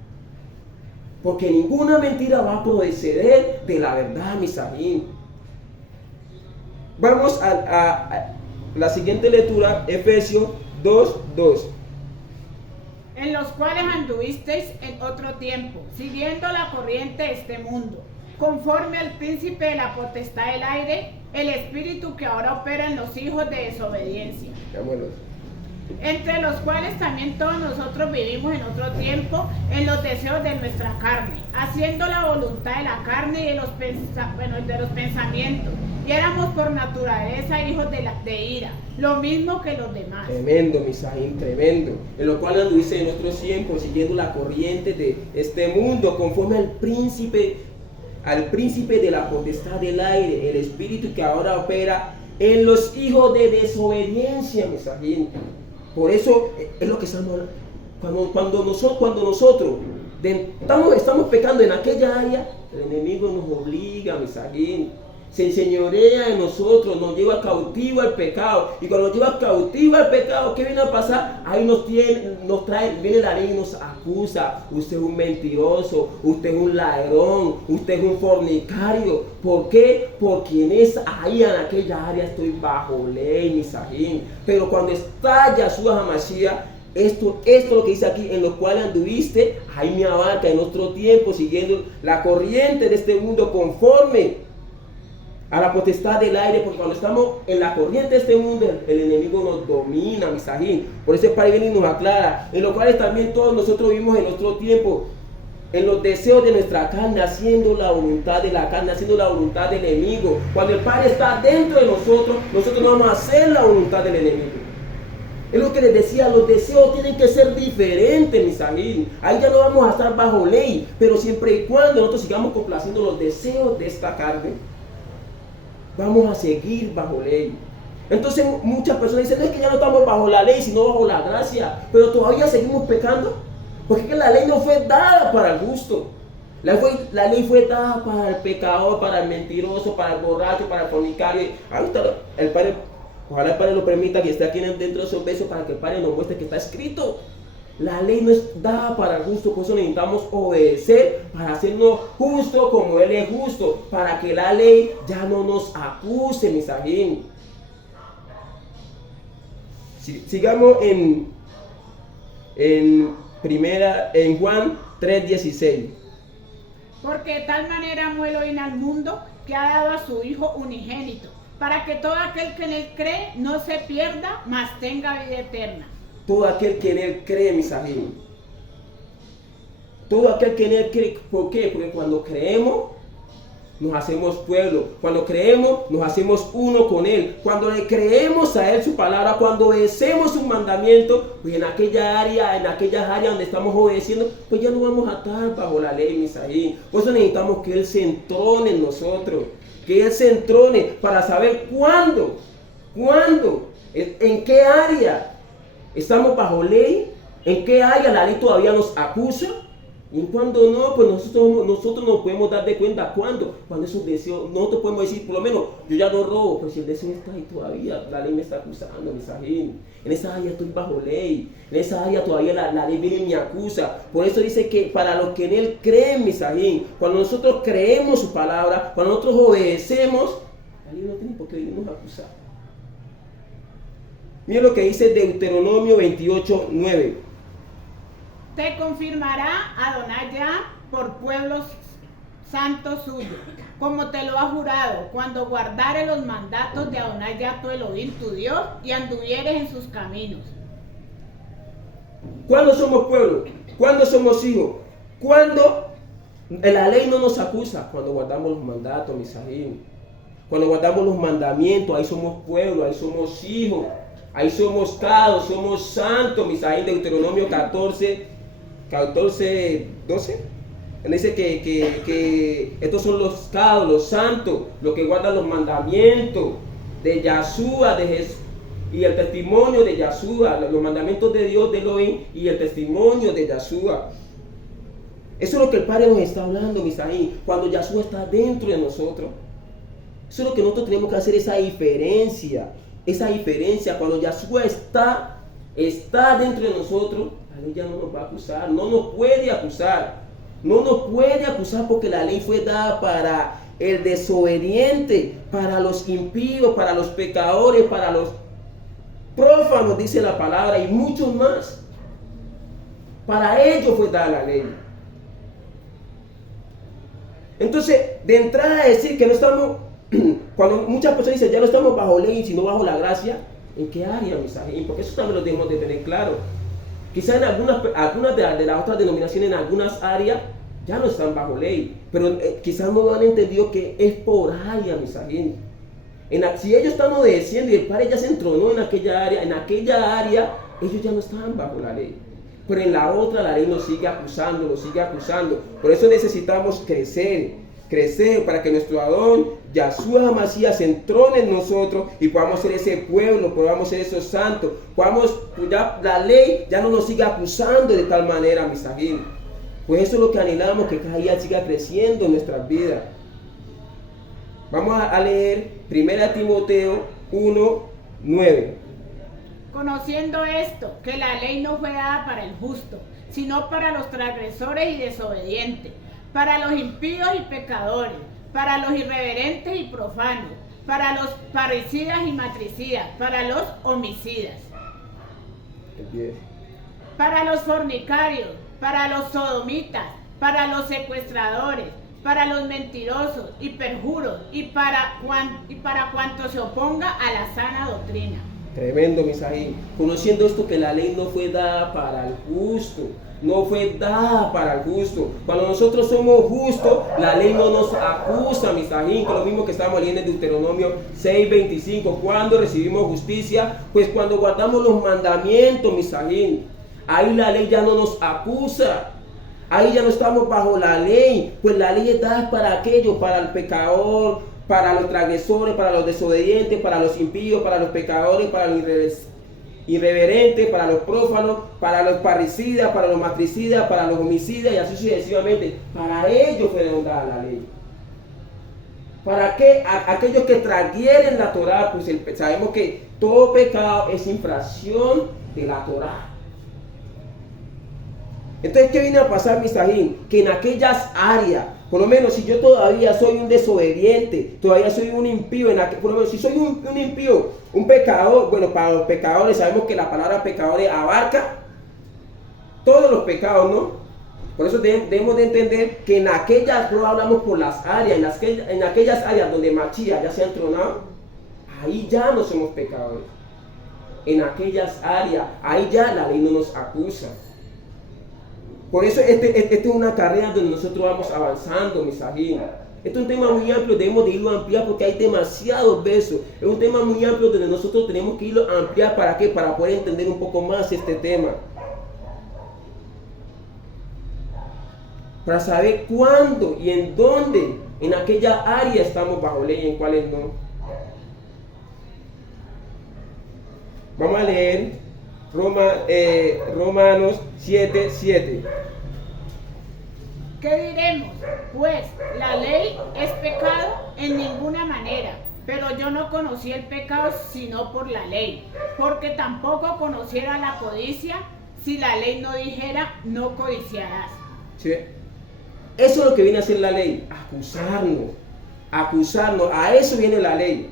Porque ninguna mentira va a proceder de la verdad, mis amigos. Vamos a la siguiente lectura, Efesios 2:2. En los cuales anduvisteis en otro tiempo, siguiendo la corriente de este mundo, conforme al príncipe de la potestad del aire, el espíritu que ahora opera en los hijos de desobediencia. Vámonos. Entre los cuales también todos nosotros vivimos en otro tiempo, en los deseos de nuestra carne, haciendo la voluntad de la carne y de los pensamientos. Y éramos por naturaleza hijos de ira, lo mismo que los demás. Tremendo, Misaín, tremendo. En lo cual anduviste en nuestros tiempos, siguiendo la corriente de este mundo, conforme al príncipe de la potestad del aire, el espíritu que ahora opera en los hijos de desobediencia, Misaín. Por eso es lo que estamos hablando. Cuando nosotros estamos pecando en aquella área, el enemigo nos obliga, Misaín. Se enseñorea en nosotros, nos lleva cautivo al pecado. Y cuando nos lleva cautivo al pecado, ¿qué viene a pasar? Ahí viene la ley y nos acusa. Usted es un mentiroso, usted es un ladrón, usted es un fornicario. ¿Por qué? Porque en aquella área estoy bajo ley, Misajín. Pero cuando está Yahshua HaMashiach, esto es lo que dice aquí, en lo cual anduviste, ahí me abarca en otro tiempo, siguiendo la corriente de este mundo conforme a la potestad del aire, porque cuando estamos en la corriente de este mundo, el enemigo nos domina, Misajín. Por eso el Padre viene y nos aclara, en lo cual también todos nosotros vivimos en nuestro tiempo, en los deseos de nuestra carne, haciendo la voluntad de la carne, haciendo la voluntad del enemigo. Cuando el Padre está dentro de nosotros no vamos a hacer la voluntad del enemigo. Es lo que les decía, los deseos tienen que ser diferentes, mis amigos. Ahí ya no vamos a estar bajo ley, pero siempre y cuando nosotros sigamos complaciendo los deseos de esta carne, vamos a seguir bajo ley. Entonces muchas personas dicen, no es que ya no estamos bajo la ley, sino bajo la gracia, pero todavía seguimos pecando, porque es que la ley no fue dada para el justo. La ley fue dada para el pecador, para el mentiroso, para el borracho, para el fornicario. Ahorita el Padre, ojalá el Padre lo permita que esté aquí dentro de esos besos para que el Padre nos muestre que está escrito. La ley no es dada para el justo, por eso necesitamos obedecer para hacernos justos como Él es justo, para que la ley ya no nos acuse, mis amigos. Sigamos en Juan 3:16. Porque de tal manera amó Elohim al mundo que ha dado a su Hijo unigénito, para que todo aquel que en Él cree no se pierda, mas tenga vida eterna. Todo aquel que en Él cree, mis amigos. Todo aquel que en Él cree. ¿Por qué? Porque cuando creemos, nos hacemos pueblo. Cuando creemos, nos hacemos uno con Él. Cuando le creemos a Él su palabra, cuando obedecemos sus mandamientos, pues en aquellas áreas donde estamos obedeciendo, pues ya no vamos a estar bajo la ley, mis amigos. Por eso necesitamos que Él se entrone en nosotros. Que Él se entrone para saber cuándo, en qué área estamos bajo ley, en qué área la ley todavía nos acusa, Y cuando no, pues nosotros nos podemos dar de cuenta cuando esos deseos, nosotros podemos decir, por lo menos, yo ya no robo, pero si el deseo está ahí todavía, la ley me está acusando, mi sajín. En esa área estoy bajo ley, en esa área todavía la ley viene y me acusa. Por eso dice que para los que en Él creen, mi sajín, cuando nosotros creemos su palabra, cuando nosotros obedecemos, la ley no tiene por qué venirnos a acusar. Mira lo que dice Deuteronomio 28:9. Te confirmará Adonai por pueblo santo suyo, como te lo ha jurado, cuando guardares los mandatos de Adonai tu Elohim, tu Dios, y anduvieres en sus caminos. ¿Cuándo somos pueblo? ¿Cuándo somos hijos? ¿Cuándo la ley no nos acusa? Cuando guardamos los mandatos, mi sajín. Cuando guardamos los mandamientos, ahí somos pueblo, ahí somos hijos, ahí somos cados, somos santos, mi sajín. Deuteronomio 14:12. Dice que estos son los cados, los santos, los que guardan los mandamientos de Yahshua, de Jesús, y el testimonio de Yahshua, los mandamientos de Dios, de Elohim, y el testimonio de Yahshua. Eso es lo que el Padre nos está hablando, mis ahí, cuando Yahshua está dentro de nosotros. Eso es lo que nosotros tenemos que hacer, esa diferencia, cuando Yahshua está dentro de nosotros, la ley ya no nos va a acusar, no nos puede acusar. No nos puede acusar porque la ley fue dada para el desobediente, para los impíos, para los pecadores, para los prófanos, dice la palabra, y muchos más. Para ellos fue dada la ley. Entonces, de entrada a decir que no estamos, cuando muchas personas dicen ya no estamos bajo ley, sino bajo la gracia, ¿en qué área, mis sajín? Porque eso también lo debemos de tener claro. Quizás en algunas de las otras denominaciones, en algunas áreas, ya no están bajo ley. Pero quizás no han entendido que es por área, mis sajín. Si ellos están obedeciendo y el Padre ya se entronó en aquella área, ellos ya no estaban bajo la ley. Pero en la otra, la ley nos sigue acusando, Por eso necesitamos crecer para que nuestro Adón, Yahshua Masías, se entrone en nosotros y podamos ser ese pueblo, podamos ser esos santos, la ley ya no nos siga acusando de tal manera, mis sajín. Pues eso es lo que anhelamos, que cada día siga creciendo en nuestras vidas. Vamos a leer 1 Timoteo 1:9. Conociendo esto, que la ley no fue dada para el justo, sino para los transgresores y desobedientes, para los impíos y pecadores, para los irreverentes y profanos, para los parricidas y matricidas, para los homicidas, para los fornicarios, para los sodomitas, para los secuestradores, para los mentirosos y perjuros, y para cuanto se oponga a la sana doctrina. Tremendo, mis ahí. Conociendo esto, que la ley no fue dada para el justo. Cuando nosotros somos justos, la ley no nos acusa, mis sajín, que es lo mismo que estamos leyendo en Deuteronomio 6:25. Cuando recibimos justicia, pues cuando guardamos los mandamientos, mis sajín, ahí la ley ya no nos acusa. Ahí ya no estamos bajo la ley, pues la ley es dada para aquellos, para el pecador, para los transgresores, para los desobedientes, para los impíos, para los pecadores, para los irreverentes, para los prófanos, para los parricidas, para los matricidas, para los homicidas y así sucesivamente. Para ellos fue dada la ley. ¿Para qué? Aquellos que transgieren la Torá, pues sabemos que todo pecado es infracción de la Torá. Entonces, ¿qué viene a pasar, mi sajín? Que en aquellas áreas, por lo menos si yo todavía soy un desobediente, todavía soy un impío, por lo menos si soy un impío, un pecador, bueno, para los pecadores sabemos que la palabra pecadores abarca todos los pecados, ¿no? Por eso debemos de entender que en aquellas, no hablamos por las áreas, en aquellas áreas donde Mashiach ya se ha entronado, ahí ya no somos pecadores. En aquellas áreas, ahí ya la ley no nos acusa. Por eso este es una carrera donde nosotros vamos avanzando, mis sajín. Este es un tema muy amplio, debemos de irlo a ampliar porque hay demasiados versos. Es un tema muy amplio donde nosotros tenemos que irlo a ampliar. ¿Para qué? Para poder entender un poco más este tema. Para saber cuándo y en dónde, en aquella área estamos bajo ley y en cuáles no. Vamos a leer Romanos 7:7. ¿Qué diremos? Pues la ley es pecado en ninguna manera, pero yo no conocí el pecado sino por la ley, porque tampoco conociera la codicia si la ley no dijera no codiciarás. ¿Sí? Eso es lo que viene a hacer la ley, acusarnos, a eso viene la ley.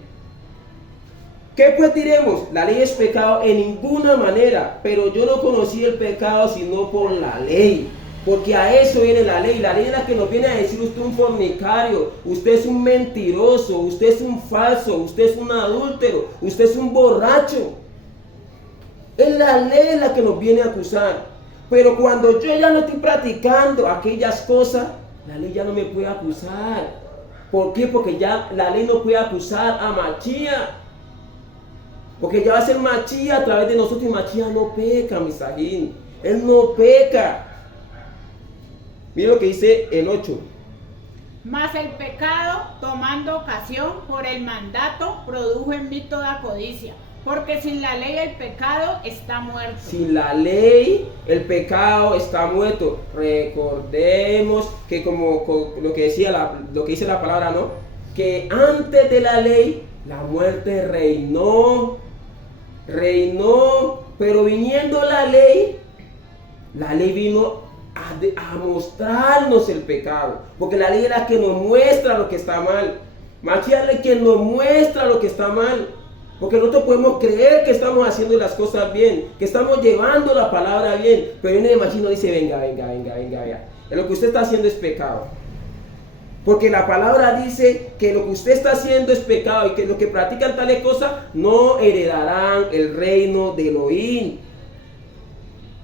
¿Qué pues diremos? La ley es pecado en ninguna manera, pero yo no conocí el pecado sino por la ley. Porque a eso viene la ley. La ley es la que nos viene a decir: usted es un fornicario, usted es un mentiroso, usted es un falso, usted es un adúltero, usted es un borracho. Es la ley la que nos viene a acusar. Pero cuando yo ya no estoy practicando aquellas cosas, la ley ya no me puede acusar. ¿Por qué? Porque ya la ley no puede acusar a Machía. Porque ya va a ser Machía a través de nosotros, y Machía no peca, mi sajín. Él no peca. Mira lo que dice el 8. Mas el pecado, tomando ocasión por el mandato, produjo en mí toda codicia. Porque sin la ley el pecado está muerto. Sin la ley el pecado está muerto. Recordemos que como lo que dice la palabra, ¿no? Que antes de la ley la muerte reinó, pero viniendo la ley vino a mostrarnos el pecado, porque la ley es la que nos muestra lo que está mal. Machía es la que nos muestra lo que está mal, porque nosotros podemos creer que estamos haciendo las cosas bien, que estamos llevando la palabra bien, pero viene de Machía y nos dice: venga, lo que usted está haciendo es pecado. Porque la palabra dice que lo que usted está haciendo es pecado, y que los que practican tales cosas no heredarán el reino de Elohim.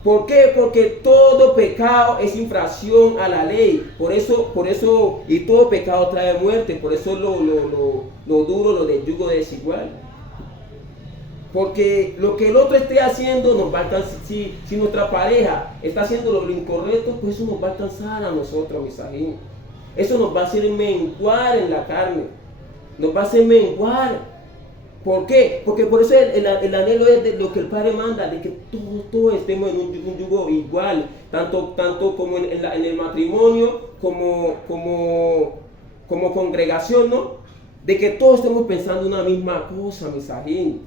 ¿Por qué? Porque todo pecado es infracción a la ley. Por eso, y todo pecado trae muerte. Por eso lo duro, lo del yugo desigual. Porque lo que el otro esté haciendo nos va a alcanzar. Si nuestra pareja está haciendo lo incorrecto, pues eso nos va a alcanzar a nosotros, mis sajín. Eso nos va a hacer menguar en la carne. Nos va a hacer menguar. ¿Por qué? Porque por eso el anhelo es de lo que el Padre manda, de que todos estemos en un yugo igual, tanto como en el matrimonio, como congregación, ¿no? De que todos estemos pensando una misma cosa, mi sajín.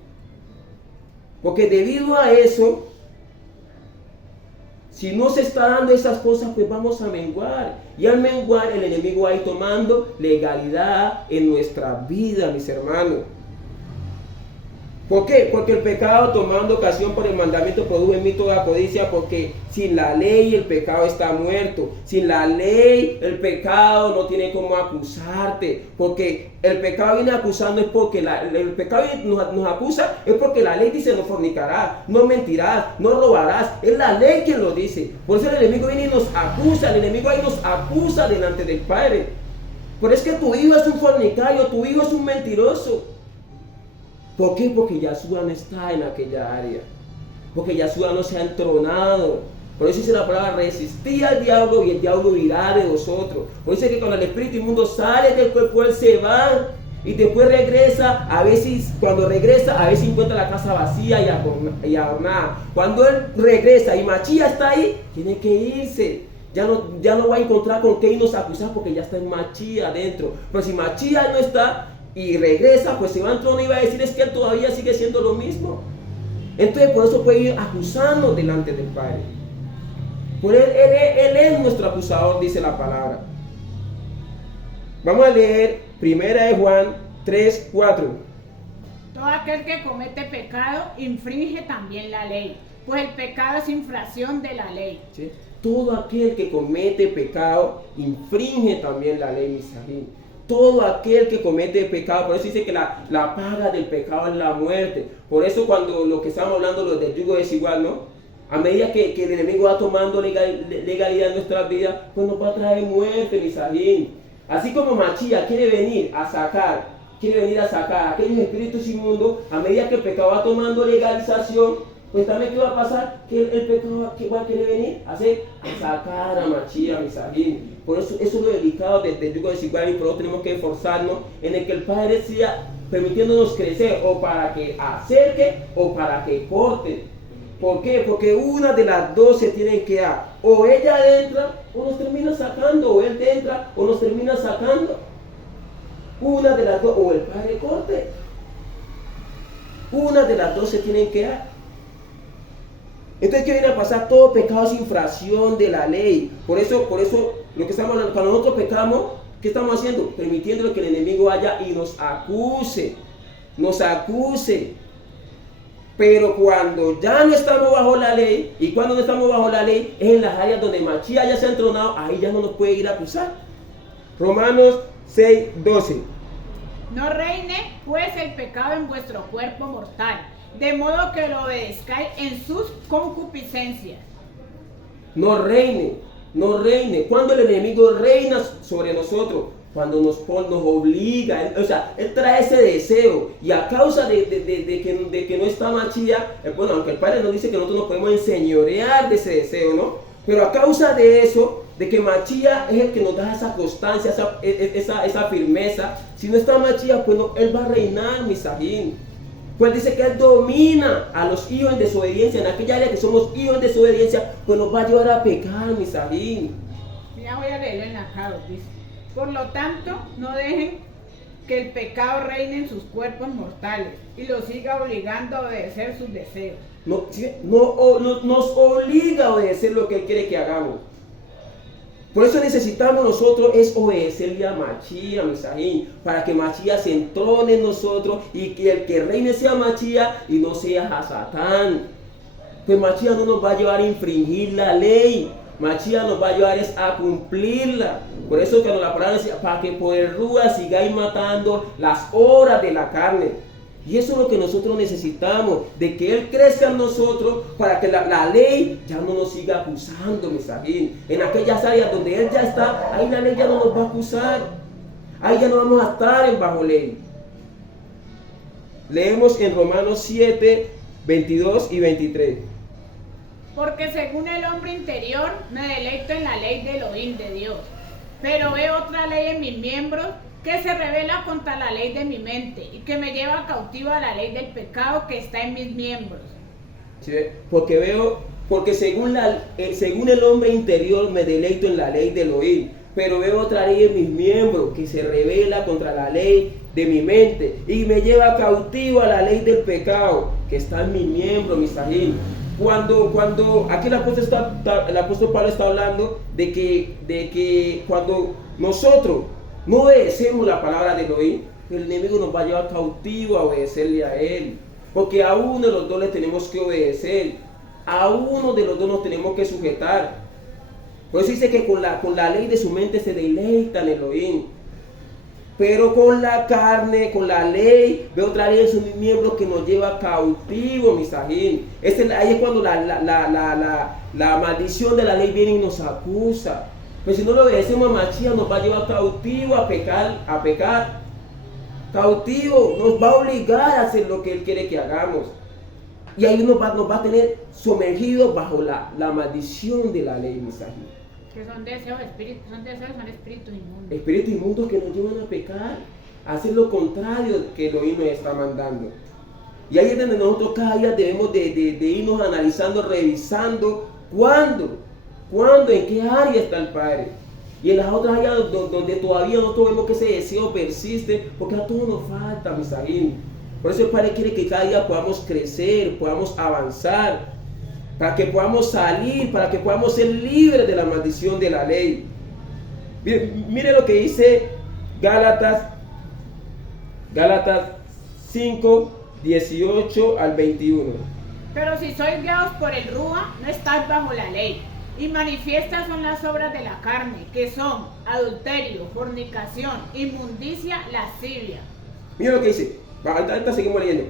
Porque debido a eso, si no se está dando esas cosas, pues vamos a menguar. Y al menguar, el enemigo va a ir tomando legalidad en nuestra vida, mis hermanos. ¿Por qué? Porque el pecado, tomando ocasión por el mandamiento, produjo en mí toda codicia, porque sin la ley el pecado está muerto. Sin la ley el pecado no tiene cómo acusarte, porque el pecado viene acusando es porque el pecado nos acusa es porque la ley dice: no fornicarás, no mentirás, no robarás. Es la ley quien lo dice. Por eso el enemigo viene y nos acusa. El enemigo ahí nos acusa delante del Padre. Pero es que tu hijo es un fornicario, tu hijo es un mentiroso. ¿Por qué? Porque Yahshua no está en aquella área. Porque Yahshua no se ha entronado. Por eso dice la palabra: resistí al diablo y el diablo huirá de vosotros. Por eso dice que cuando el espíritu inmundo sale del cuerpo, él se va. Y después regresa. A veces, cuando regresa, a veces encuentra la casa vacía y adornada. Cuando él regresa y Machía está ahí, tiene que irse. Ya no va a encontrar con qué irnos a acusar, porque ya está en Machía adentro. Pero si Machía no está y regresa, pues se va a entrar y va a decir: es que él todavía sigue siendo lo mismo. Entonces por eso puede ir acusando delante del Padre. Por él es nuestro acusador, dice la palabra. Vamos a leer 1 de Juan 3:4. Todo aquel que comete pecado infringe también la ley, pues el pecado es infracción de la ley. ¿Sí? Todo aquel que comete pecado infringe también la ley, mis sajín. Todo aquel que comete pecado, por eso dice que la paga del pecado es la muerte. Por eso cuando lo que estamos hablando, lo del yugo desigual, ¿no? A medida que el enemigo va tomando legalidad en nuestras vidas, pues nos va a traer muerte, mi sajín. Así como Machía quiere venir a sacar aquellos espíritus inmundos, a medida que el pecado va tomando legalización, pues también ¿qué va a pasar? Que el pecado que va a querer venir a hacer, a sacar a Machía, mi sajín. Por eso es lo delicado del yugo desigual, y por eso tenemos que esforzarnos en el que el Padre siga permitiéndonos crecer, o para que acerque o para que corte. ¿Por qué? Porque una de las dos se tienen que dar. O ella entra o nos termina sacando, o él entra o nos termina sacando. Una de las dos, o el padre corte. Una de las dos se tienen que dar. Entonces, ¿qué viene a pasar? Todo pecado es infracción de la ley. Por eso, lo que estamos hablando, cuando nosotros pecamos, ¿qué estamos haciendo? Permitiendo que el enemigo vaya y nos acuse. Nos acuse. Pero cuando ya no estamos bajo la ley, y cuando no estamos bajo la ley, es en las áreas donde Machía ya se ha entronado, ahí ya no nos puede ir a acusar. Romanos 6:12. No reine pues el pecado en vuestro cuerpo mortal, de modo que lo obedezcáis en sus concupiscencias. No reine, no reine. Cuando el enemigo reina sobre nosotros, cuando nos obliga, o sea, él trae ese deseo, y a causa de que no está Machía, bueno, aunque el Padre nos dice que nosotros nos podemos enseñorear de ese deseo, ¿no? Pero a causa de eso, de que Machía es el que nos da esa constancia, esa firmeza, si no está Machía, pues no, él va a reinar, Misajín. Pues dice que él domina a los hijos en desobediencia, en aquella área que somos hijos en desobediencia, pues nos va a llevar a pecar, Misajín. Ya voy a leerlo en la cara, dice. Por lo tanto, no dejen que el pecado reine en sus cuerpos mortales y los siga obligando a obedecer sus deseos. Nos obliga a obedecer lo que él quiere que hagamos. Por eso necesitamos nosotros es obedecerle a Machía, Misajín, para que Machía se entrone en nosotros y que el que reine sea Machía y no sea Hasatán. Pues Machía no nos va a llevar a infringir la ley. Machía nos va a ayudar es a cumplirla. Por eso que la palabra decía, para que por el Rúa sigáis matando las obras de la carne. Y eso es lo que nosotros necesitamos, de que Él crezca en nosotros para que la ley ya no nos siga acusando, Misajín. En aquellas áreas donde Él ya está, ahí la ley ya no nos va a acusar. Ahí ya no vamos a estar en bajo ley. Leemos en Romanos 7, 22 y 23. Porque según el hombre interior me deleito en la ley de Elohim de Dios, pero veo otra ley en mis miembros que se revela contra la ley de mi mente y que me lleva cautiva a la ley del pecado que está en mis miembros. ¿Sí? Porque según el hombre interior me deleito en la ley de Elohim, pero veo otra ley en mis miembros que se revela contra la ley de mi mente y me lleva cautivo a la ley del pecado que está en mis miembros, Misajín. Cuando aquí el apóstol Pablo está hablando de que cuando nosotros no obedecemos la palabra de Elohim, el enemigo nos va a llevar cautivo a obedecerle a él, porque a uno de los dos le tenemos que obedecer, a uno de los dos nos tenemos que sujetar. Por eso dice que con la ley de su mente se deleita en Elohim. Pero con la carne, con la ley, veo otra ley en sus miembros que nos lleva cautivo, Misajín. Ahí es cuando la maldición de la ley viene y nos acusa. Pero si no lo obedecemos a Machía, nos va a llevar cautivo a pecar. Cautivo, nos va a obligar a hacer lo que Él quiere que hagamos. Y ahí nos va a tener sumergidos bajo la maldición de la ley, Misajín. Que son deseos, son espíritus inmundos. Espíritus inmundos que nos llevan a pecar, a hacer lo contrario que Elohim nos está mandando. Y ahí es donde nosotros cada día debemos de irnos analizando, revisando cuándo, en qué área está el Padre. Y en las otras áreas donde todavía nosotros vemos que ese deseo persiste, porque a todos nos falta, Misajín. Por eso el Padre quiere que cada día podamos crecer, podamos avanzar, para que podamos salir, para que podamos ser libres de la maldición de la ley. Mire lo que dice Gálatas 5, 18 al 21. Pero si sois guiados por el Rúa, no estáis bajo la ley. Y manifiestas son las obras de la carne, que son adulterio, fornicación, inmundicia, lascivia. Mira lo que dice. Ahorita seguimos leyendo.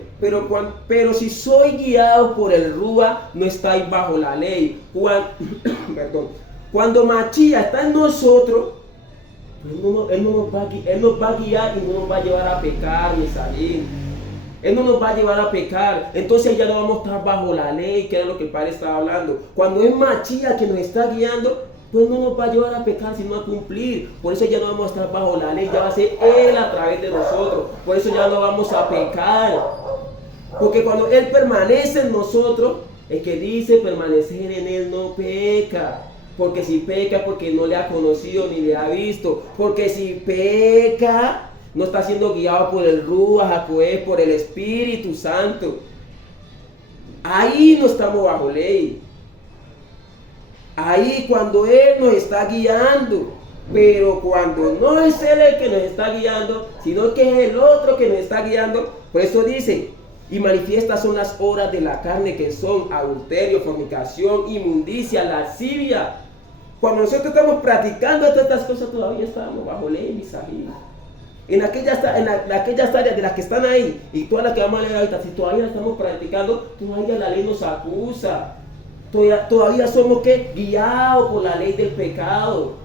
Pero si soy guiado por el Rúa, no estáis bajo la ley. Cuando Machía está en nosotros, Él nos va a guiar y no nos va a llevar a pecar, Misajín. Él no nos va a llevar a pecar. Entonces ya no vamos a estar bajo la ley, que era lo que el Padre estaba hablando. Cuando es Machía que nos está guiando, pues no nos va a llevar a pecar, sino a cumplir. Por eso ya no vamos a estar bajo la ley, ya va a ser Él a través de nosotros. Por eso ya no vamos a pecar. Porque cuando Él permanece en nosotros, El que dice permanecer en él no peca. Porque si peca, porque no le ha conocido ni le ha visto. Porque si peca, no está siendo guiado por el Ruach HaKodesh, por el Espíritu Santo. Ahí no estamos bajo ley. Ahí cuando Él nos está guiando. Pero cuando no es Él el que nos está guiando, sino que es el otro que nos está guiando, por eso dice, y manifiestas son las obras de la carne, que son adulterio, fornicación, inmundicia, lascivia. Cuando nosotros estamos practicando todas estas cosas, todavía estamos bajo ley, mis amigos. En aquellas áreas de las que están ahí, y todas las que vamos a leer ahorita, si todavía estamos practicando, todavía la ley nos acusa. Todavía somos guiados por la ley del pecado.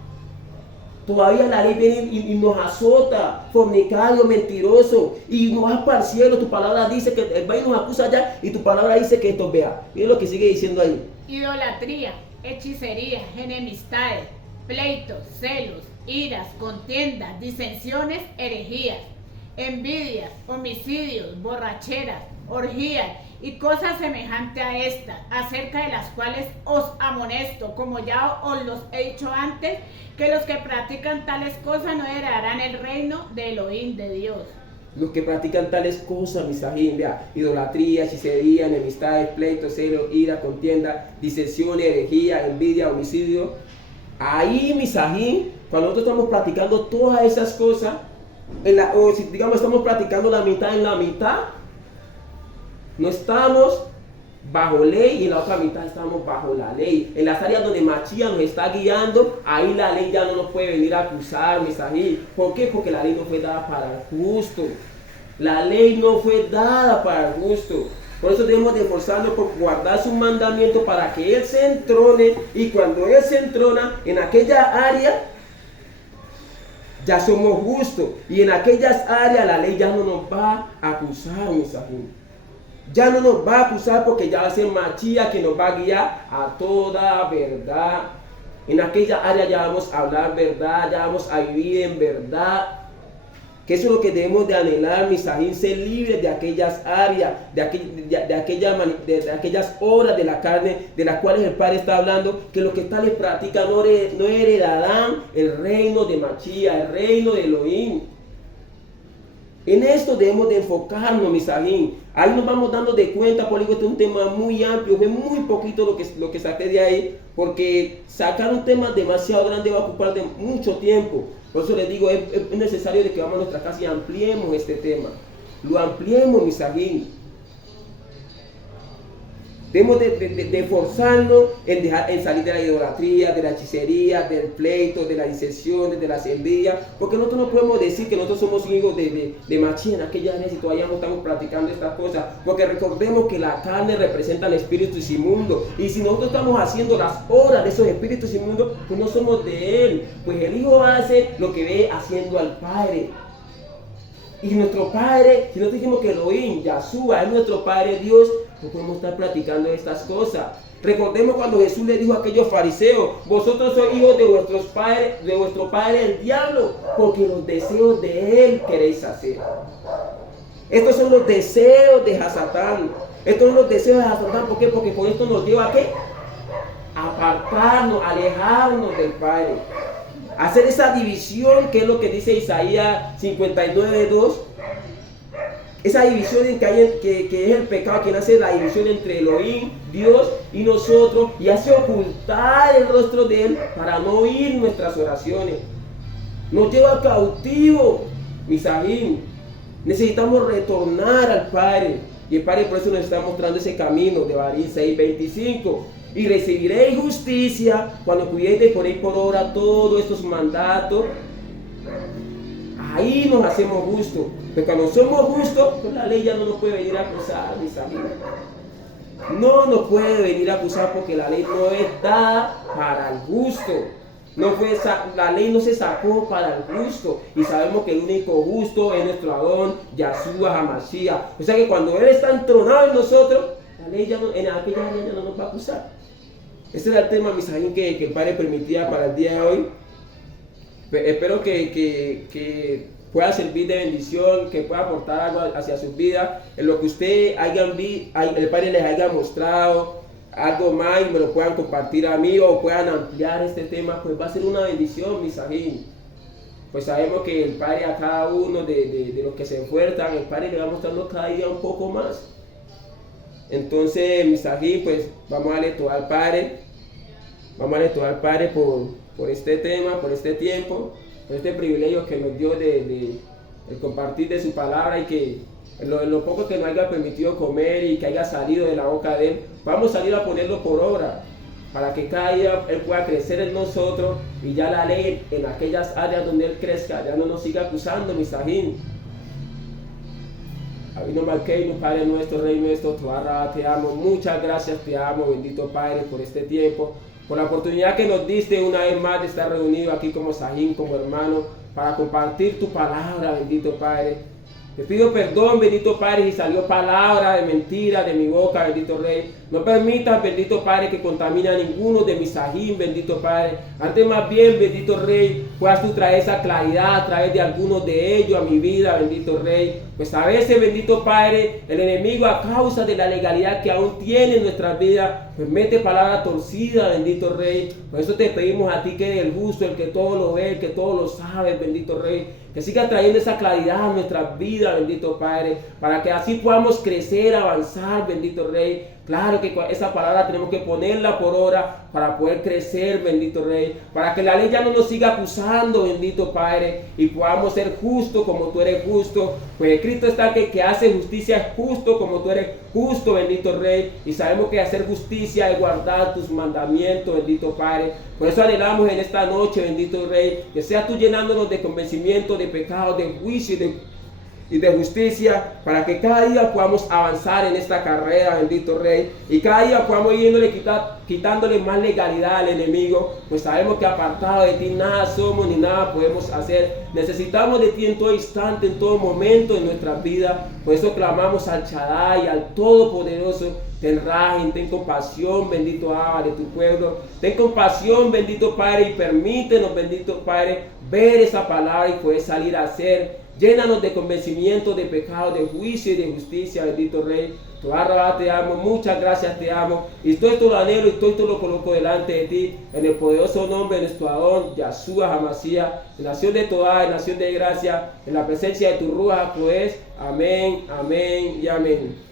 Todavía la ley viene y nos azota, fornicario, mentiroso, y nos vas para el cielo. Tu palabra dice que el baile nos acusa allá, y tu palabra dice que esto vea. Miren lo que sigue diciendo ahí. Idolatría, hechicería, enemistades, pleitos, celos, iras, contiendas, disensiones, herejías, envidias, homicidios, borracheras, orgías y cosas semejantes a estas, acerca de las cuales os amonesto, como ya os los he dicho antes, que los que practican tales cosas no heredarán el reino de Elohim, de Dios. Los que practican tales cosas, mis ajín, vea, idolatría, hechicería, enemistades, pleitos, celos, ira, contienda, disensión, herejía, envidia, homicidio. Ahí, mis ajín, cuando nosotros estamos practicando todas esas cosas, o si digamos estamos practicando la mitad en la mitad, no estamos bajo ley, y en la otra mitad estamos bajo la ley. En las áreas donde Mashiach nos está guiando, ahí la ley ya no nos puede venir a acusar, mis ají. ¿Por qué? Porque la ley no fue dada para el justo. La ley no fue dada para el justo. Por eso debemos de esforzarnos por guardar su mandamiento para que Él se entrone, y cuando Él se entrona en aquella área, ya somos justos, y en aquellas áreas la ley ya no nos va a acusar, mis ají. Ya no nos va a acusar, porque ya va a ser Mashiach que nos va a guiar a toda verdad. En aquella área ya vamos a hablar verdad, ya vamos a vivir en verdad. Que eso es lo que debemos de anhelar, mis ajín, ser libres de aquellas áreas, de aquellas obras de la carne, de las cuales el Padre está hablando, que los que tales practican no heredarán el reino de Mashiach, el reino de Elohim. En esto debemos de enfocarnos, mis ajín. Ahí nos vamos dando de cuenta, por eso este es un tema muy amplio, fue muy poquito lo que saqué de ahí, porque sacar un tema demasiado grande va a ocupar de mucho tiempo. Por eso les digo, es necesario de que vamos a nuestra casa y ampliemos este tema. Lo ampliemos, mis ajín. Debemos de esforzarnos en salir de la idolatría, de la hechicería, del pleito, de la disensión, de las envidias, porque nosotros no podemos decir que nosotros somos hijos de Mashiach en aquellas áreas si todavía no estamos practicando estas cosas, porque recordemos que la carne representa al espíritu inmundo, y si nosotros estamos haciendo las obras de esos espíritus inmundos, pues no somos de Él, pues el Hijo hace lo que ve haciendo al Padre. Y nuestro Padre, si nosotros dijimos que Elohim, Yahshua, es nuestro Padre Dios, no podemos estar practicando estas cosas. Recordemos cuando Jesús le dijo a aquellos fariseos: vosotros sois hijos de vuestro padre el diablo, porque los deseos de él queréis hacer. Estos son los deseos de Hasatán. Estos son los deseos de Hasatán. ¿Por qué? Porque con esto nos lleva a ¿qué? Apartarnos, alejarnos del Padre. Hacer esa división, que es lo que dice Isaías 59:2. Esa división que es el pecado, que nace la división entre Elohim, Dios y nosotros, y hace ocultar el rostro de Él para no oír nuestras oraciones. Nos lleva cautivo, mis ajín. Necesitamos retornar al Padre, y el Padre por eso nos está mostrando ese camino de Barín 6:25. Y recibiréis justicia cuando cuidéis de poner por obra todos estos mandatos. Ahí nos hacemos justos. Pero cuando somos justos, pues la ley ya no nos puede venir a acusar, mis amigos. No nos puede venir a acusar, porque la ley no es dada para el justo. La ley no se sacó para el justo. Y sabemos que el único justo es nuestro Adón, Yahshua HaMashiach. O sea que cuando Él está entronado en nosotros, la ley ya no, en aquella área ya no nos va a acusar. Este era el tema, mis amigos, que el Padre permitía para el día de hoy. Espero que pueda servir de bendición, que pueda aportar algo hacia sus vidas, en lo que usted el Padre les haya mostrado, algo más y me lo puedan compartir a mí o puedan ampliar este tema, pues va a ser una bendición, mis sajín. Pues sabemos que el Padre a cada uno de los que se esfuerzan, el Padre le va mostrando cada día un poco más. Entonces, mis sajín, pues vamos a darle todo al Padre. Vamos a darle todo al Padre por este tema, por este tiempo, por este privilegio que nos dio de compartir de su palabra y que en lo poco que nos haya permitido comer y que haya salido de la boca de Él, vamos a salir a ponerlo por obra, para que cada día Él pueda crecer en nosotros y ya la ley en aquellas áreas donde Él crezca ya no nos siga acusando, mis sajín. Abino Malkeinu, Padre nuestro, Rey nuestro, Tuarra, te amo, muchas gracias, te amo, bendito Padre, por este tiempo, por la oportunidad que nos diste una vez más de estar reunidos aquí como sajín, como hermano, para compartir tu palabra, bendito Padre. Te pido perdón, bendito Padre, si salió palabra de mentira de mi boca, bendito Rey. No permitas, bendito Padre, que contamine a ninguno de mis sajín, bendito Padre. Antes más bien, bendito Rey, puedas tú traer esa claridad a través de algunos de ellos a mi vida, bendito Rey. Pues a veces, bendito Padre, el enemigo a causa de la legalidad que aún tiene en nuestras vidas, pues mete palabra torcida, bendito Rey. Por eso te pedimos a ti que eres el justo, el que todo lo ve, el que todo lo sabe, bendito Rey. Que siga trayendo esa claridad a nuestras vidas, bendito Padre, para que así podamos crecer, avanzar, bendito Rey. Claro que esa palabra tenemos que ponerla por obra para poder crecer, bendito Rey. Para que la ley ya no nos siga acusando, bendito Padre, y podamos ser justos como tú eres justo. Pues Cristo está que hace justicia es justo como tú eres justo, bendito Rey. Y sabemos que hacer justicia es guardar tus mandamientos, bendito Padre. Por eso anhelamos en esta noche, bendito Rey, que seas tú llenándonos de convencimiento, de pecado, de juicio y de justicia, para que cada día podamos avanzar en esta carrera, bendito Rey, y cada día podamos ir quitándole más legalidad al enemigo, pues sabemos que apartado de ti nada somos ni nada podemos hacer. Necesitamos de ti en todo instante, en todo momento de nuestras vidas. Por eso clamamos al Shaddai, al Todopoderoso. Ten rajen, ten compasión, bendito Abba, de tu pueblo. Ten compasión, bendito Padre, y permítenos, bendito Padre, ver esa palabra y poder salir a hacer. Llénanos de convencimiento, de pecado, de juicio y de justicia, bendito Rey. Tu arroba te amo, muchas gracias, te amo. Y todo esto lo anhelo y todo esto lo coloco delante de ti, en el poderoso nombre de nuestro Adón, Yahshua HaMashiach, en nación de Toda, en nación de gracia, en la presencia de tu Ruach, pues. Amén, amén y amén.